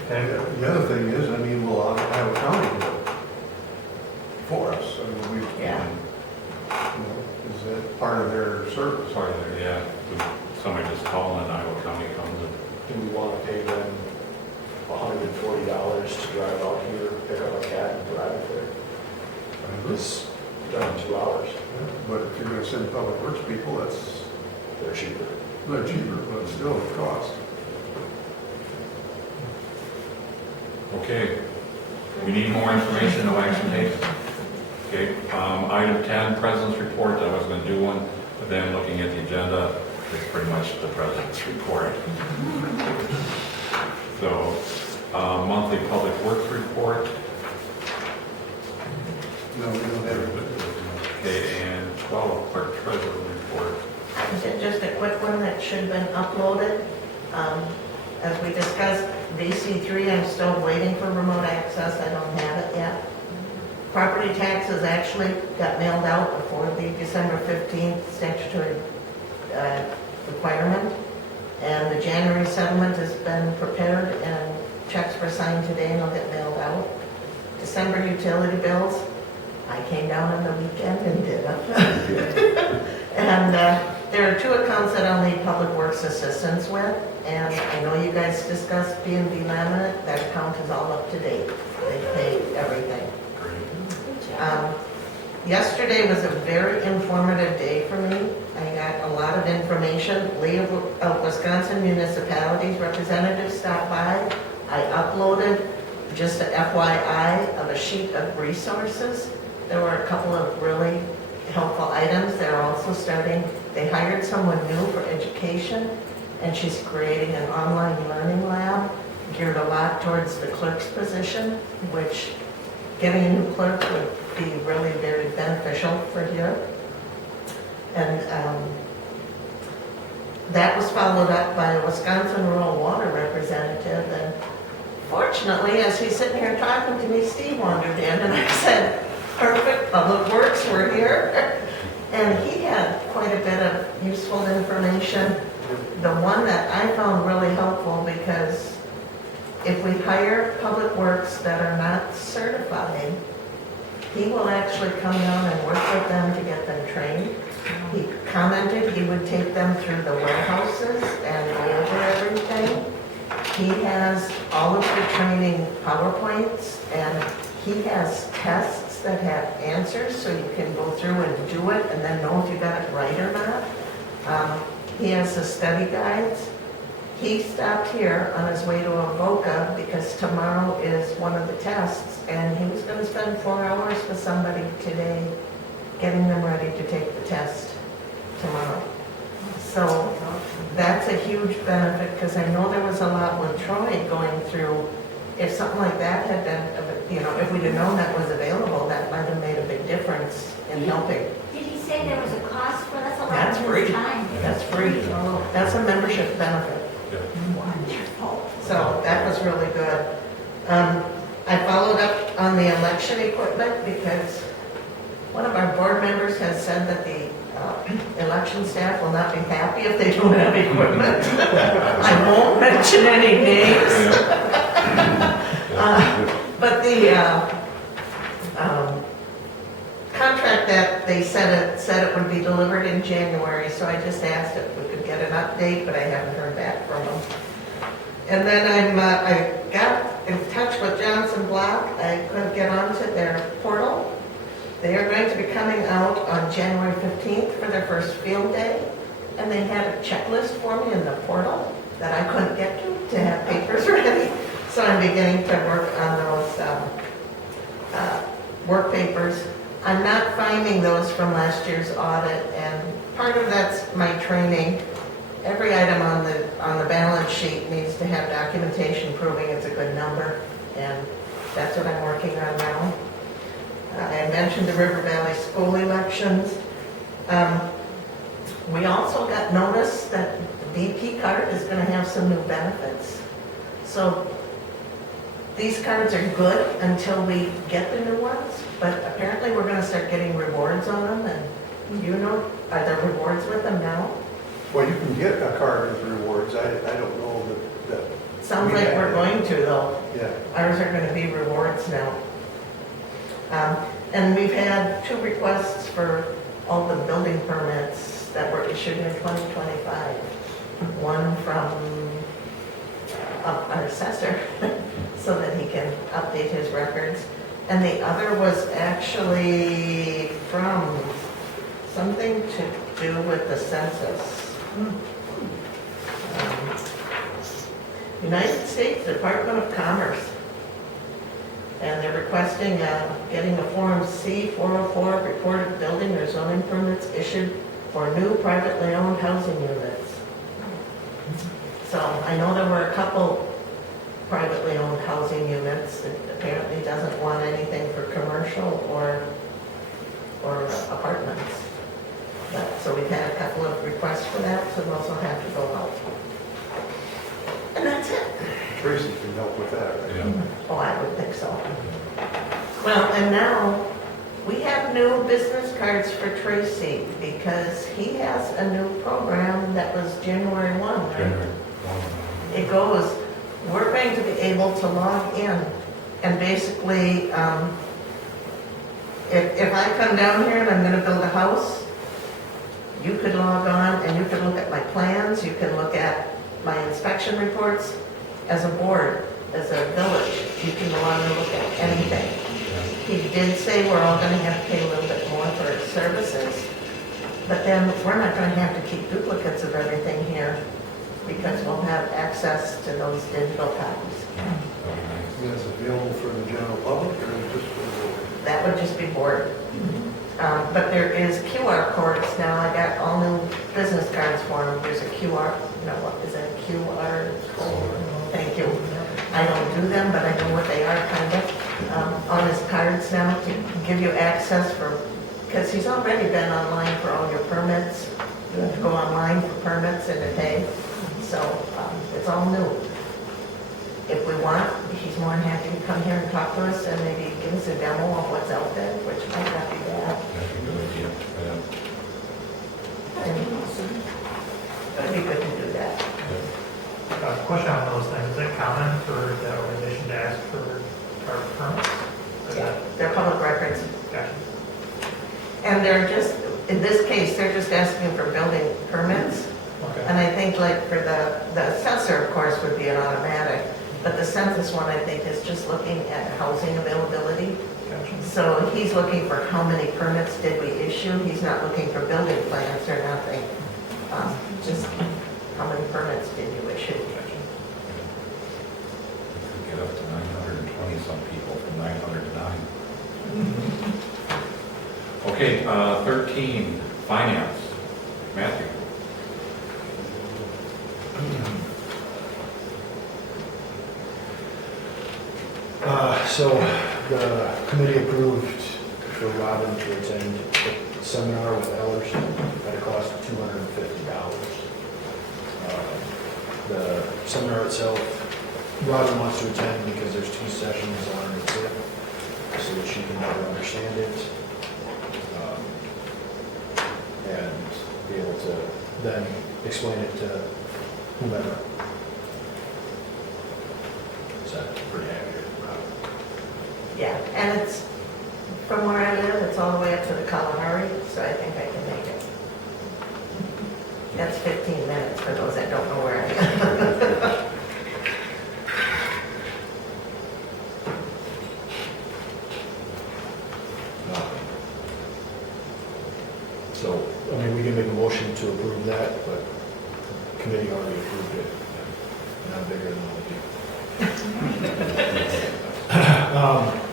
Okay, The other thing is, I mean, will Iowa County do it for us? I mean, we, Yeah. you know, is that part of their service? Part of their, yeah, food somebody just calling in Iowa County comes and, Do we want to pay them $140 to drive out here, pick up a cat and drive it there? It's done in 2 hours. But if you're gonna send public works people, They're cheaper. they're cheaper, but still it costs. okay. We need more information, no action taken. Okay, item 10, President's Report, I was gonna do one, but then looking at the agenda, it's pretty much the President's Report. So, monthly Public Works Report, No, we don't have it. okay, and 12, Clerk Treasurer Report. Just a quick one that should have been uploaded. As we discussed, VC3, I'm still waiting for remote access, I don't have it yet. Property taxes actually got mailed out before the December 15th statutory requirement. And the January settlement has been prepared and checks were signed today and they'll get mailed out. December utility bills, I came down on the weekend and did them. And there are 2 accounts that I'll need Public Works assistance with. And I know you guys discussed B&B laminate, that account is all up to date. They paid everything. Yesterday was a very informative day for me. I got a lot of information. League of Wisconsin Municipalities representatives stopped by. I uploaded just a FYI of a sheet of resources. There were a couple of really helpful items. They're also they hired someone new for education, and she's creating an online learning lab geared a lot towards the clerk's position, which getting a new clerk would be really very beneficial for here. And that was followed up by a Wisconsin Rural Water representative. And fortunately, as he's sitting here talking to me, Steve wandered in and I said, perfect, Public Works, we're here. And he had quite a bit of useful information. The one that I found really helpful, because if we hire Public Works that are not certified, he will actually come down and work with them to get them trained. He commented he would take them through the warehouses and go over everything. He has all of the training PowerPoints, and he has tests that have answers, so you can go through and do it and then know if you got it right or not. He has the study guides. He stopped here on his way to Avoca because tomorrow is one of the tests, and he was going to spend 4 hours with somebody today getting them ready to take the test tomorrow. So that's a huge benefit, because I know there was a lot with Troy going through. If something like that had been, if we'd have known that was available, that might have made a big difference in helping. Did he say there was a cost for that's a lot That's of free. his time? That's free. That's a membership benefit. Wonderful. So that was really good. I followed up on the election equipment because one of our board members has said that the election staff will not be happy if they don't have equipment. I won't mention any names. But the contract that they said it would be delivered in January, so I just asked if we could get an update, but I haven't heard back from them. And then I got in touch with Johnson Block. I couldn't get onto their portal. They are going to be coming out on January 15th for their first field day, and they had a checklist for me in the portal that I couldn't get to have papers ready. So I'm beginning to work on those work papers. I'm not finding those from last year's audit, and part of that's my training. Every item on the balance sheet needs to have documentation proving it's a good number, and that's what I'm working on now. I mentioned the River Valley school elections. We also got notice that the BP card is going to have some new benefits. So these cards are good until we get the new ones, but apparently we're going to start getting rewards on them. And are there rewards with them now? Well, you can get a card with rewards. I don't know that. Sounds like we're going to, though. Yeah. Ours are going to be rewards now. And we've had 2 requests for all the building permits that were issued in 2025. from our assessor so that he can update his records. And the other was actually from something to do with the census. United States Department of Commerce. And they're requesting, getting a Form C-404 reported building or zoning permits issued for new privately owned housing units. So I know there were a couple privately owned housing units that apparently doesn't want anything for commercial or apartments. So we've had a couple of requests for that, so those will have to go out. And that's it. Tracy can help with that, right? Yeah. Oh, I would think so. Well, and now, we have new business cards for Tracy, because he has a new program that was January 1, right? January 1. It goes, we're going to be able to log in, and basically, if I come down here and I'm gonna build a house, you could log on and you could look at my plans, you can look at my inspection reports. As a board, as a village, you can go on and look at anything. He did say we're all gonna have to pay a little bit more for his services, but then we're not gonna have to keep duplicates of everything here, because we'll have access to those digital copies. And that's available for the general public or just for the board? That would just be board. But there is QR codes now. I got all new business cards for him. There's a QR, no, what is that, QR code? Thank you. I don't do them, but I know what they are, kind of, on his cards now to give you access for, because he's already been online for all your permits. You have to go online for permits and to pay. So it's all new. If we want, he's more than happy to come here and talk to us and maybe give us a demo of what's out there, which might not be bad. That's a good idea. And it'd be good to do that. Question on those things, is it common for the organization to ask for our permits? Is Yeah, that- they're public records. Gotcha. And they're just, in this case, they're just asking for building permits. Okay. And I think like for the assessor, of course, would be an automatic. But the census one, I think, is just looking at housing availability. Gotcha. So he's looking for how many permits did we issue. He's not looking for building plans or nothing. Just how many permits did you issue? Gotcha. Could get up to 920 some people from 909. Okay, 13, finance. Matthew. So the committee approved for Robin to attend a seminar with Ellers at a cost of $250. The seminar itself, Robin wants to attend because there's 2 sessions on it, so that she can better understand it. And be able to then explain it to whomever. Is that pretty accurate, Robin? Yeah, and it's, from where I live, it's all the way up to the Kalahari, so I think I can make it. That's 15 minutes for those that don't know where I am. So, I mean, we can make a motion to approve that, but committee already approved it. And I'm bigger than all of you.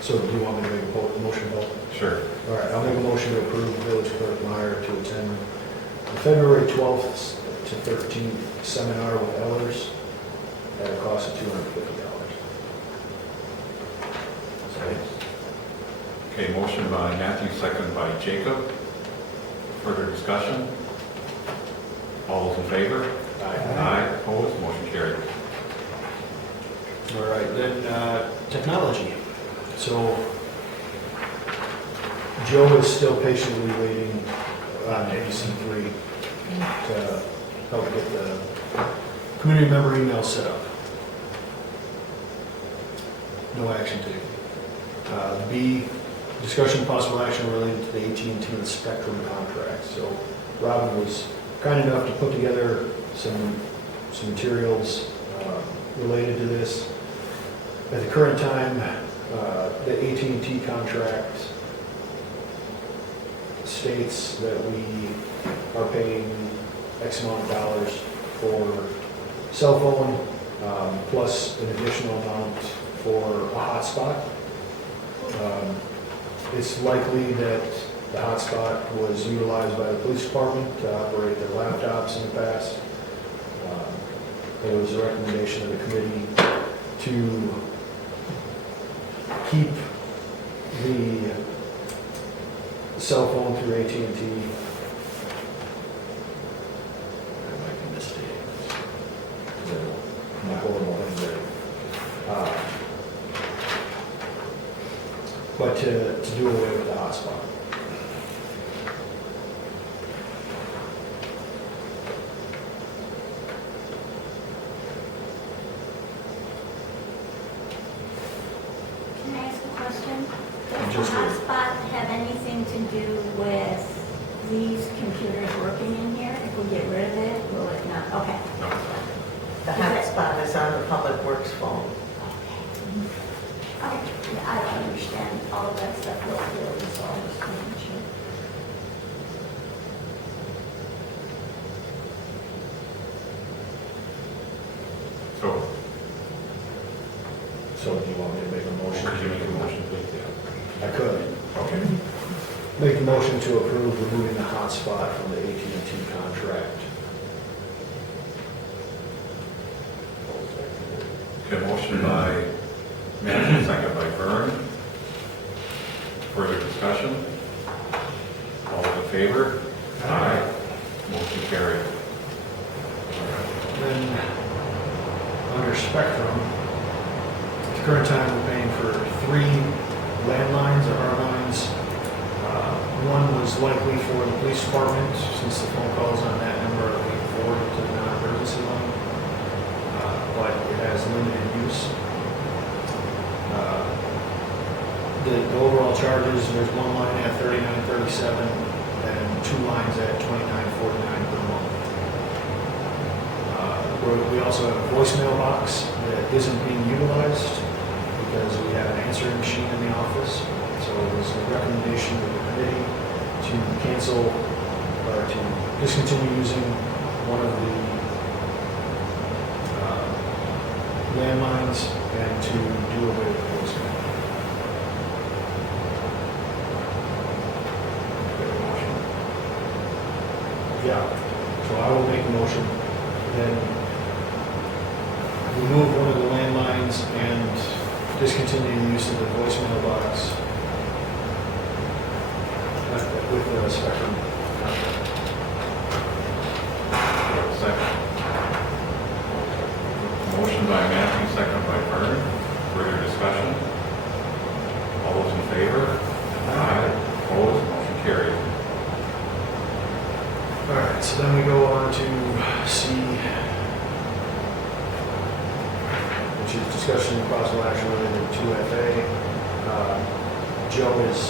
So do you want me to make a motion, Bill? Sure. All right, I'll make a motion to approve Village Clerk Meyer to attend the February 12th to 13th seminar with Ellers at a cost of $250. Okay, motion by Matthew, second by Jacob. Further discussion? All those in favor? Aye. Opposed? Motion carried. All right, then, technology. So, Joe is still patiently waiting on ABC3 to help get the community member email set up. No action taken. B, discussion of possible action related to the AT&T and Spectrum contract. So, Robin was kind enough to put together some materials related to this. At the current time, the AT&T contract states that we are paying X amount of dollars for cell phone, plus an additional amount for a hotspot. It's likely that the hotspot was utilized by the police department to operate their laptops in the past. There was a recommendation of the committee to keep the cell phone through AT&T. There might be mistakes. Not horrible things there. But to do away with the hotspot. Can I ask a question? Does Just the hotspot have anything to do with these computers working in here? If we get rid of it, will it not? Okay. No. The hotspot is on the public works phone. Okay, yeah, I don't understand all of that stuff real clearly, so I'm just making sure. So, So do you want me to make a motion? could you make a motion, please? Yeah. I could. Okay. Make a motion to approve removing the hotspot from the AT&T contract. Okay, motion by Matthew, second by Vern. Further discussion? All in favor? Aye. Motion carried. Then, under Spectrum, at the current time, we're paying for 3 landlines or our lines. One was likely for the police department, since the phone calls on that number are being forwarded to the non-emergency line, but it has limited use. The overall charges, there's one line at $39.37 and 2 lines at $29.49 per month. We also have a voicemail box that isn't being utilized because we have an answering machine in the office. So it was a recommendation of the committee to cancel or to discontinue using one of the landlines and to do away with voicemail. Make a motion. Yeah, so I will make a motion, then remove one of the landlines and discontinue the use of the voicemail box with the Spectrum contract. Second. Motion by Matthew, second by Vern. Further discussion? All those in favor? Aye. Opposed? Motion carried. All right, so then we go on to C, which is discussion and possible action related to 2FA. Joe is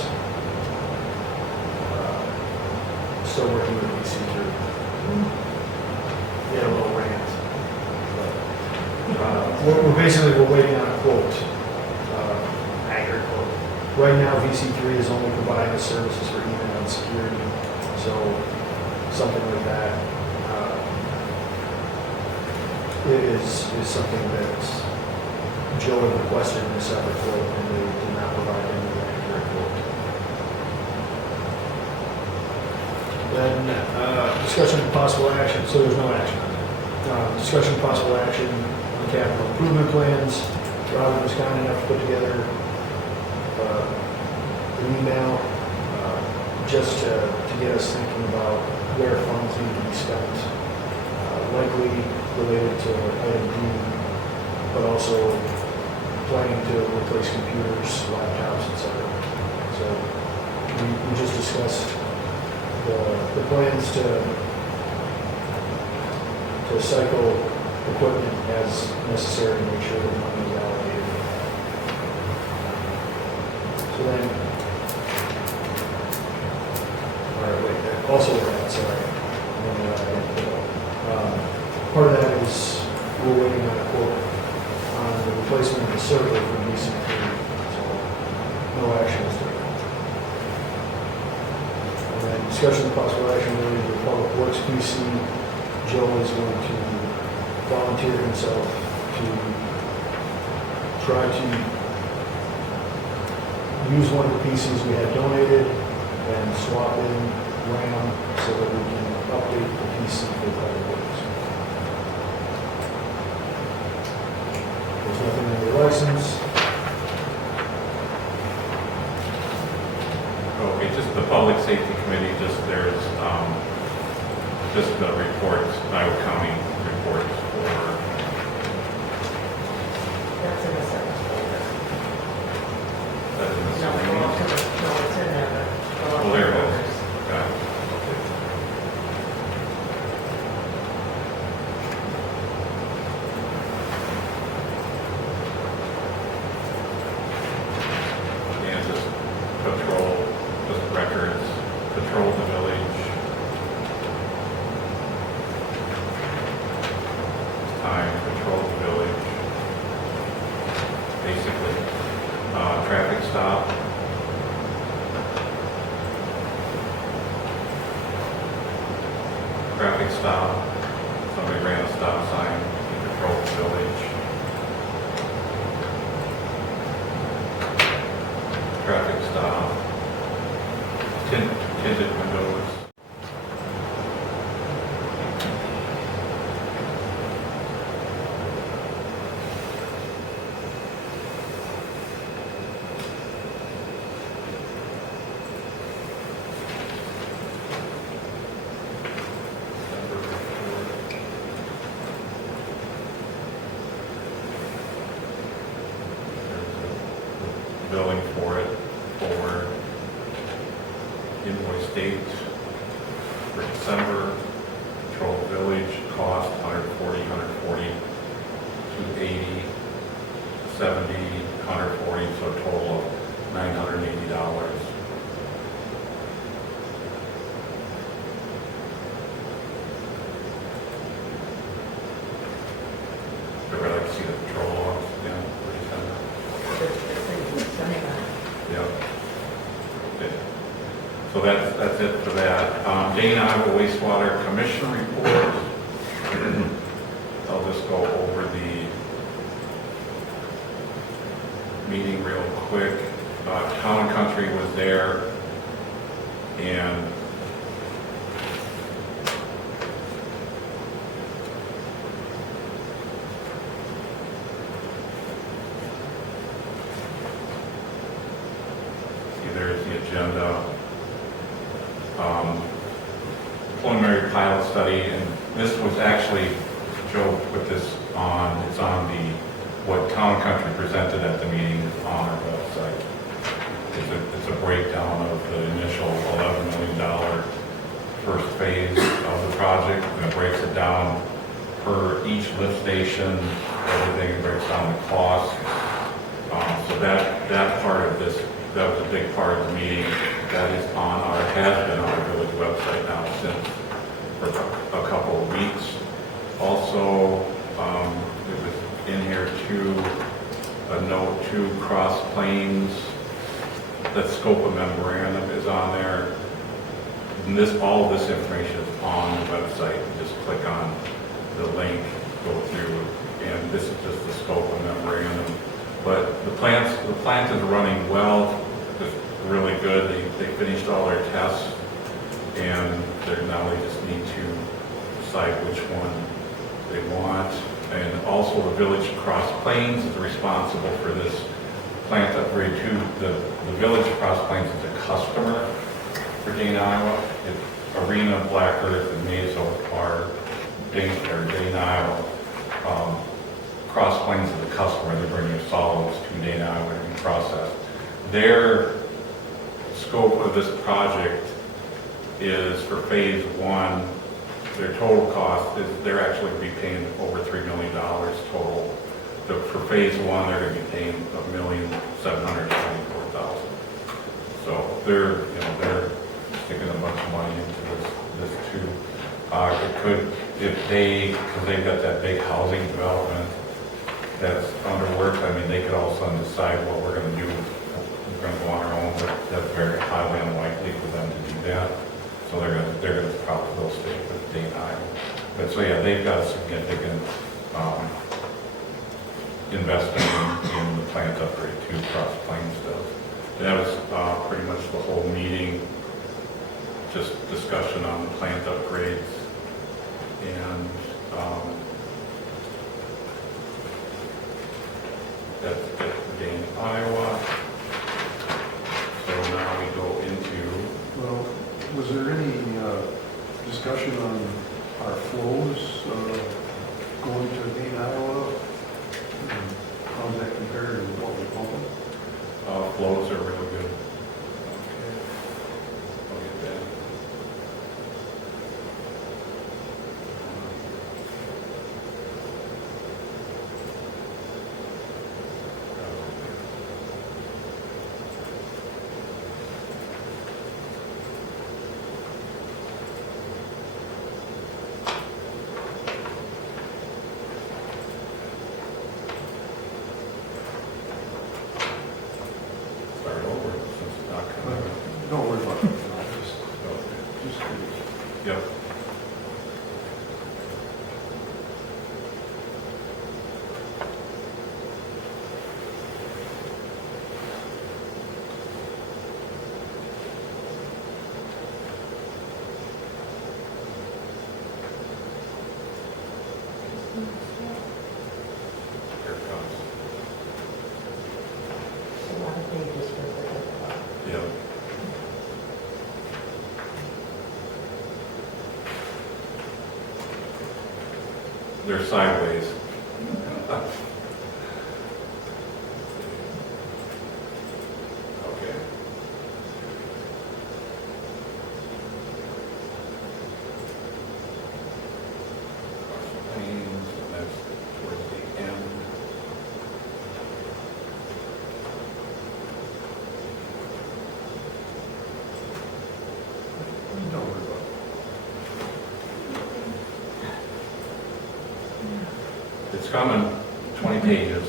still working with VC3. He had a little rant. We're basically waiting on a quote. Accurate quote. Right now, VC3 is only providing us services for email and security, so something like that is something that Joe had requested in a separate quote, and they did not provide any accurate quote. Then, discussion of possible action, so there's no action on that. Discussion of possible action on capital improvement plans. Robin was kind enough to put together an email just to get us thinking about where funds need to be spent, likely related to item D, but also planning to replace computers, laptops, etc. So we just discussed the plans to cycle equipment as necessary to make sure that money is allocated. So then, all right, wait, also that, sorry. Part of that is we're waiting on a quote on the replacement of the server from BCP, so no action is taken. And then discussion of possible action related to Public Works PC. Joe is going to volunteer himself to try to use one of the PCs we had donated and swap in RAM so that we can update the PC for Public Works. There's nothing in the license. Okay, just the Public Safety Committee, there's just the reports, Iowa County reports for, That's in the sentence folder. that's in the No, go up to the, no, it's in there, but go up Oh, to there the it is. folders. Got it. And just patrol, just records, patrol the village. Time, patrol the village. Basically, traffic stop. Traffic stop, somebody ran a stop sign, you patrol the village. Traffic stop, tinted windows. Billing for it, for invoice dates for December, Control Village, cost 140, 280, 70, 140, so a total of $980. I'd really like to see the patrol logs again for December. It's in there. Yeah. Okay. So that's it for that. Dane Iowa wastewater commission report. I'll just go over the meeting real quick. Town and Country was there, and there's the agenda. Preliminary pilot study, and this was actually, Joe put this on, it's on what Town and Country presented at the meeting is on our website. It's a breakdown of the initial $11 million first phase of the project, and it breaks it down per each lift station, everything, it breaks down the cost. So that part of this, that was a big part of the meeting. That is on our, has been on our village website now since for a couple of weeks. Also, it was in here too, a note to Cross Plains, that scope of memorandum is on there. And all of this information is on the website. You just click on the link, go through, and this is just the scope of memorandum. But the plant is running well, just really good. They finished all their tests, and now they just need to decide which one they want. And also the village of Cross Plains is responsible for this plant upgrade too. The village of Cross Plains is a customer for Dane, Iowa. Arena, Black Earth, and Mazo are Dane, Iowa. Cross Plains is the customer. They're bringing solids to Dane, Iowa to be processed. Their scope of this project is for phase one. Their total cost is, they're actually going to be paying over $3 million total. For phase one, they're going to be paying $1,724,000. So they're sticking a bunch of money into this too. It could if they, because they've got that big housing development that's under work, I mean, they could all of a sudden decide what we're gonna do. We're gonna go on our own, but that's very highly unlikely for them to do that. So they're gonna probably go stay with Dane Iowa. But so yeah, they've got a significant, investment in the plant upgrade too, Cross Plains does. And that was, pretty much the whole meeting, just discussion on the plant upgrades. And, that's it for Dane, Iowa. So now we go into, Well, was there any discussion on our flows going to Dane, Iowa? And how does that compare to what we're pumping? flows are really good. Okay. I'll get that. Start over since it's not coming. Don't worry about it. Just Yep. Here it comes. A lot of pages for the, Yep. They're sideways. Okay. Planes, and that's towards the end. don't worry about it. It's coming, 20 pages.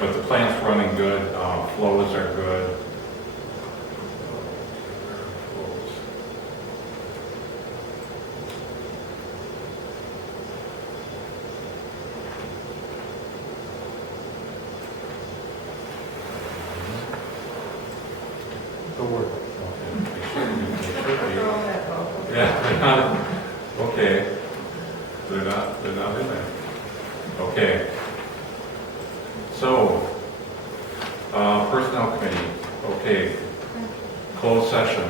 But the plant's running good, flows are good. Flows. Don't worry. Okay, they should be. throw that off. Yeah, they're not, okay. They're not in there. Okay. So, Personnel Committee, okay. Closed session.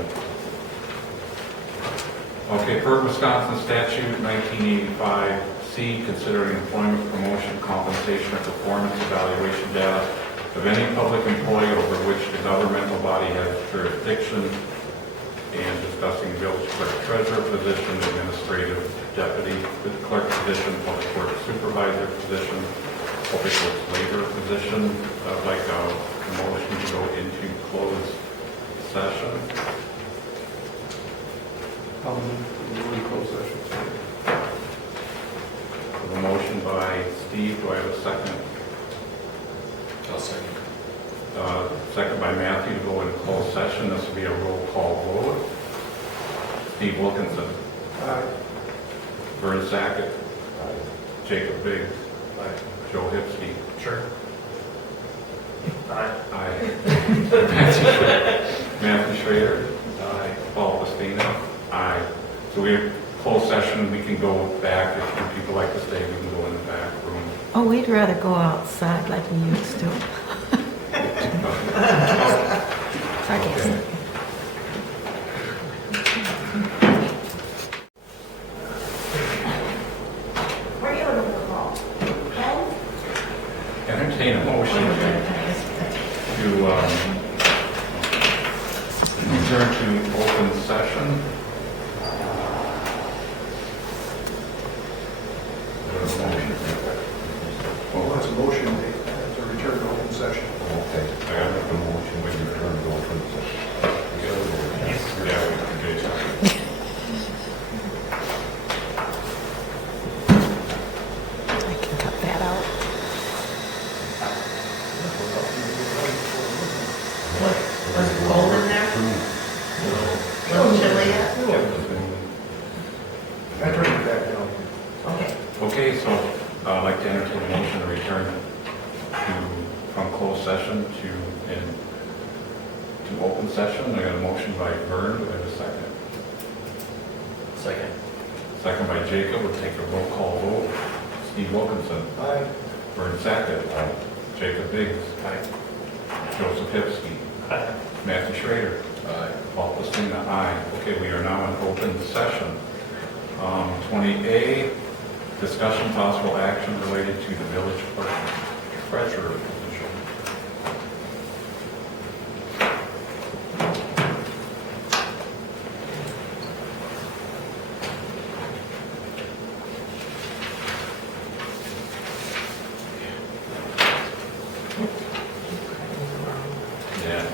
Okay, per Wisconsin statute 1985C, considering employment, promotion, compensation, or performance evaluation data of any public employee over which the governmental body has jurisdiction, and discussing village clerk treasurer position, administrative deputy clerk position, public works supervisor position, public works laborer position. I'd like a motion to go into closed session. How many closed sessions? A motion by Steve, do I have a second? I'll second. Second by Matthew to go into closed session. This will be a roll call vote. Steve Wilkinson, Aye. Vern Sackett, Jacob Biggs, Aye. Joe Hipsey. Sure. Aye. Aye. Matthew Schrader. Aye. Paul Pastina. Aye. So we have closed session. We can go back. If people like to stay, we can go in the back room. Oh, we'd rather go outside like we used to. Sarcastic. Where are you looking for Paul? Ken? Entertain a motion to return to open session. Well, that's a motion to return to open session. Okay, I got the motion, we return to open session. Yeah, we can do session. I got a motion by Vern, do I have a second? Second. Second by Jacob, we'll take a roll call vote. Steve Wilkinson. Aye. Vern Sackett. Aye. Jacob Biggs. Aye. Joseph Hipsky. Aye. Matthew Schrader. Paul Pacina, aye. Okay, we are now in open session. 20A, discussion possible action related to the village clerk treasurer position. Yeah.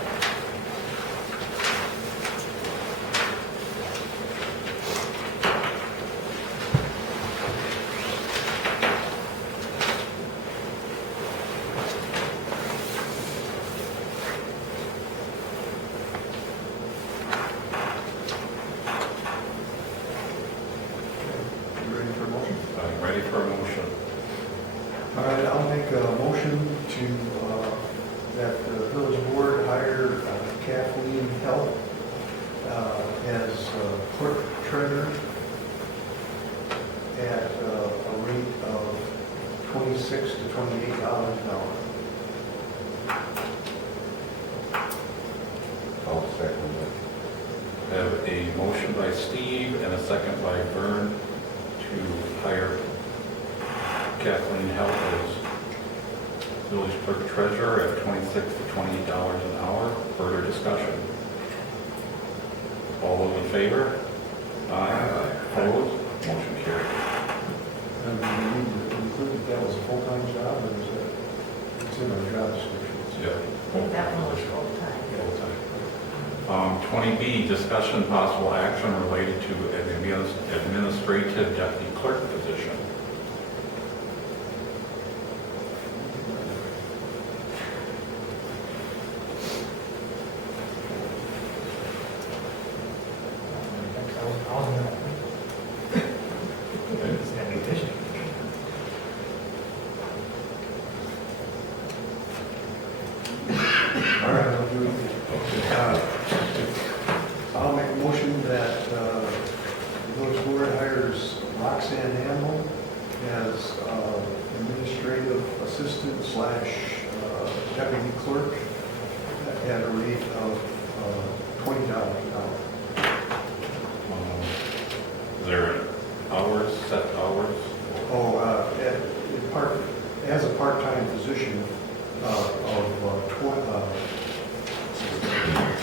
You ready for a motion? I'm ready for a motion. All right, I'll make a motion to, that the village board hire Kathleen Help as clerk treasurer at a rate of $26 to $28 an hour. I'll second that. I have a motion by Steve and a second by Vern to hire Kathleen Help as village clerk treasurer at $26 to $28 an hour. Further discussion? All those in favor? Aye. Opposed? Motion carried. And we need to include that was a full-time job, or is that, it's in our job descriptions? Yeah. I think that one was full-time. 20B, discussion possible action related to an administrative deputy clerk position. I was in that. It's gonna be efficient. All right, I'll do it. I'll make a motion that the village board hires Roxanne Amel as administrative assistant slash deputy clerk at a rate of $20 an hour. Is there hours, set hours? Oh, as a part-time position of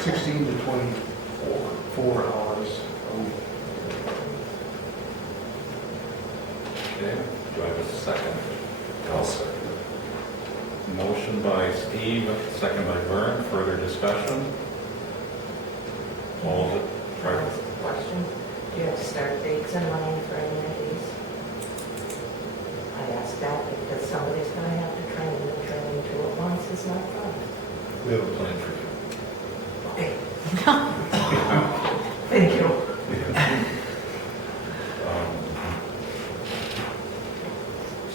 16 to 24 hours a week. Okay, do I have a second? I'll second Motion by Steve, second by Vern. Further discussion? All of it? Right. Question, do you have start dates in mind for any of these? I ask that because somebody's gonna have to train, and training two at once is not fun. We have a plan for you. Okay. Thank you.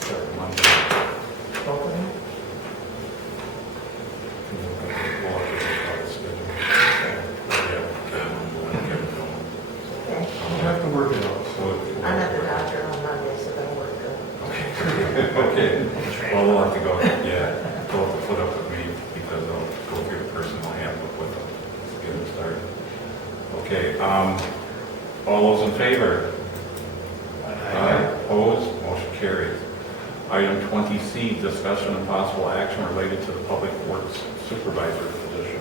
Start Monday. Both of them? We'll have to look at the schedule. Okay. We'll have to work it out, so. I'm at the doctor on Monday, so that'll work good. Okay, well, we'll have to go, yeah, go have to put up with me because I'll go through the personal handbook with them. Let's get them started. Okay, all those in favor? Aye. Opposed? Motion carries. Item 20C, discussion and possible action related to the Public Works Supervisor position.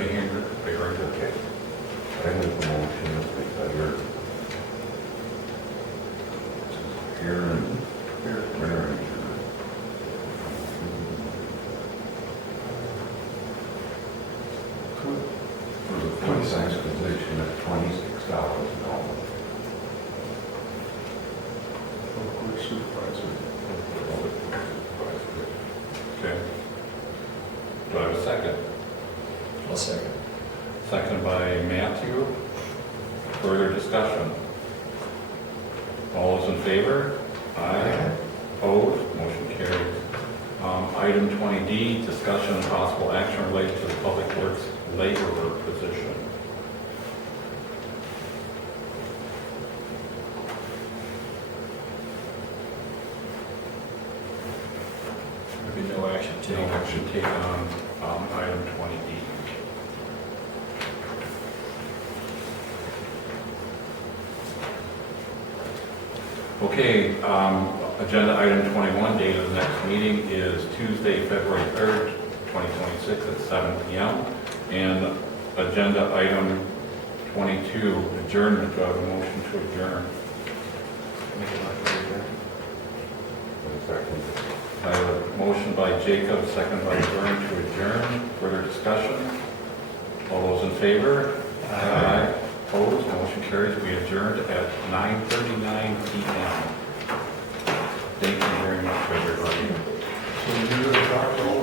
Okay. I make a motion that we hire Aaron Here. full-size position at $26 an hour. Public supervisor. Okay. Do I have a second? I'll second. Seconded by Matthew. Further discussion? All those in favor? Aye. Opposed? Motion carries. Item 20D, discussion and possible action related to the Public Works laborer position. There'd be no action No taken. action taken on item 20D. Okay, agenda item 21, date of the next meeting is Tuesday, February 3rd, 2026 at 7 p.m. And agenda item 22, adjournment. Do I have a motion to adjourn? Second. I have a motion by Jacob, second by Vern to adjourn. Further discussion? All those in favor? Aye. Opposed? Motion carries. We adjourned at 9:39 p.m. Thank you very much, everybody. So you're going to talk to all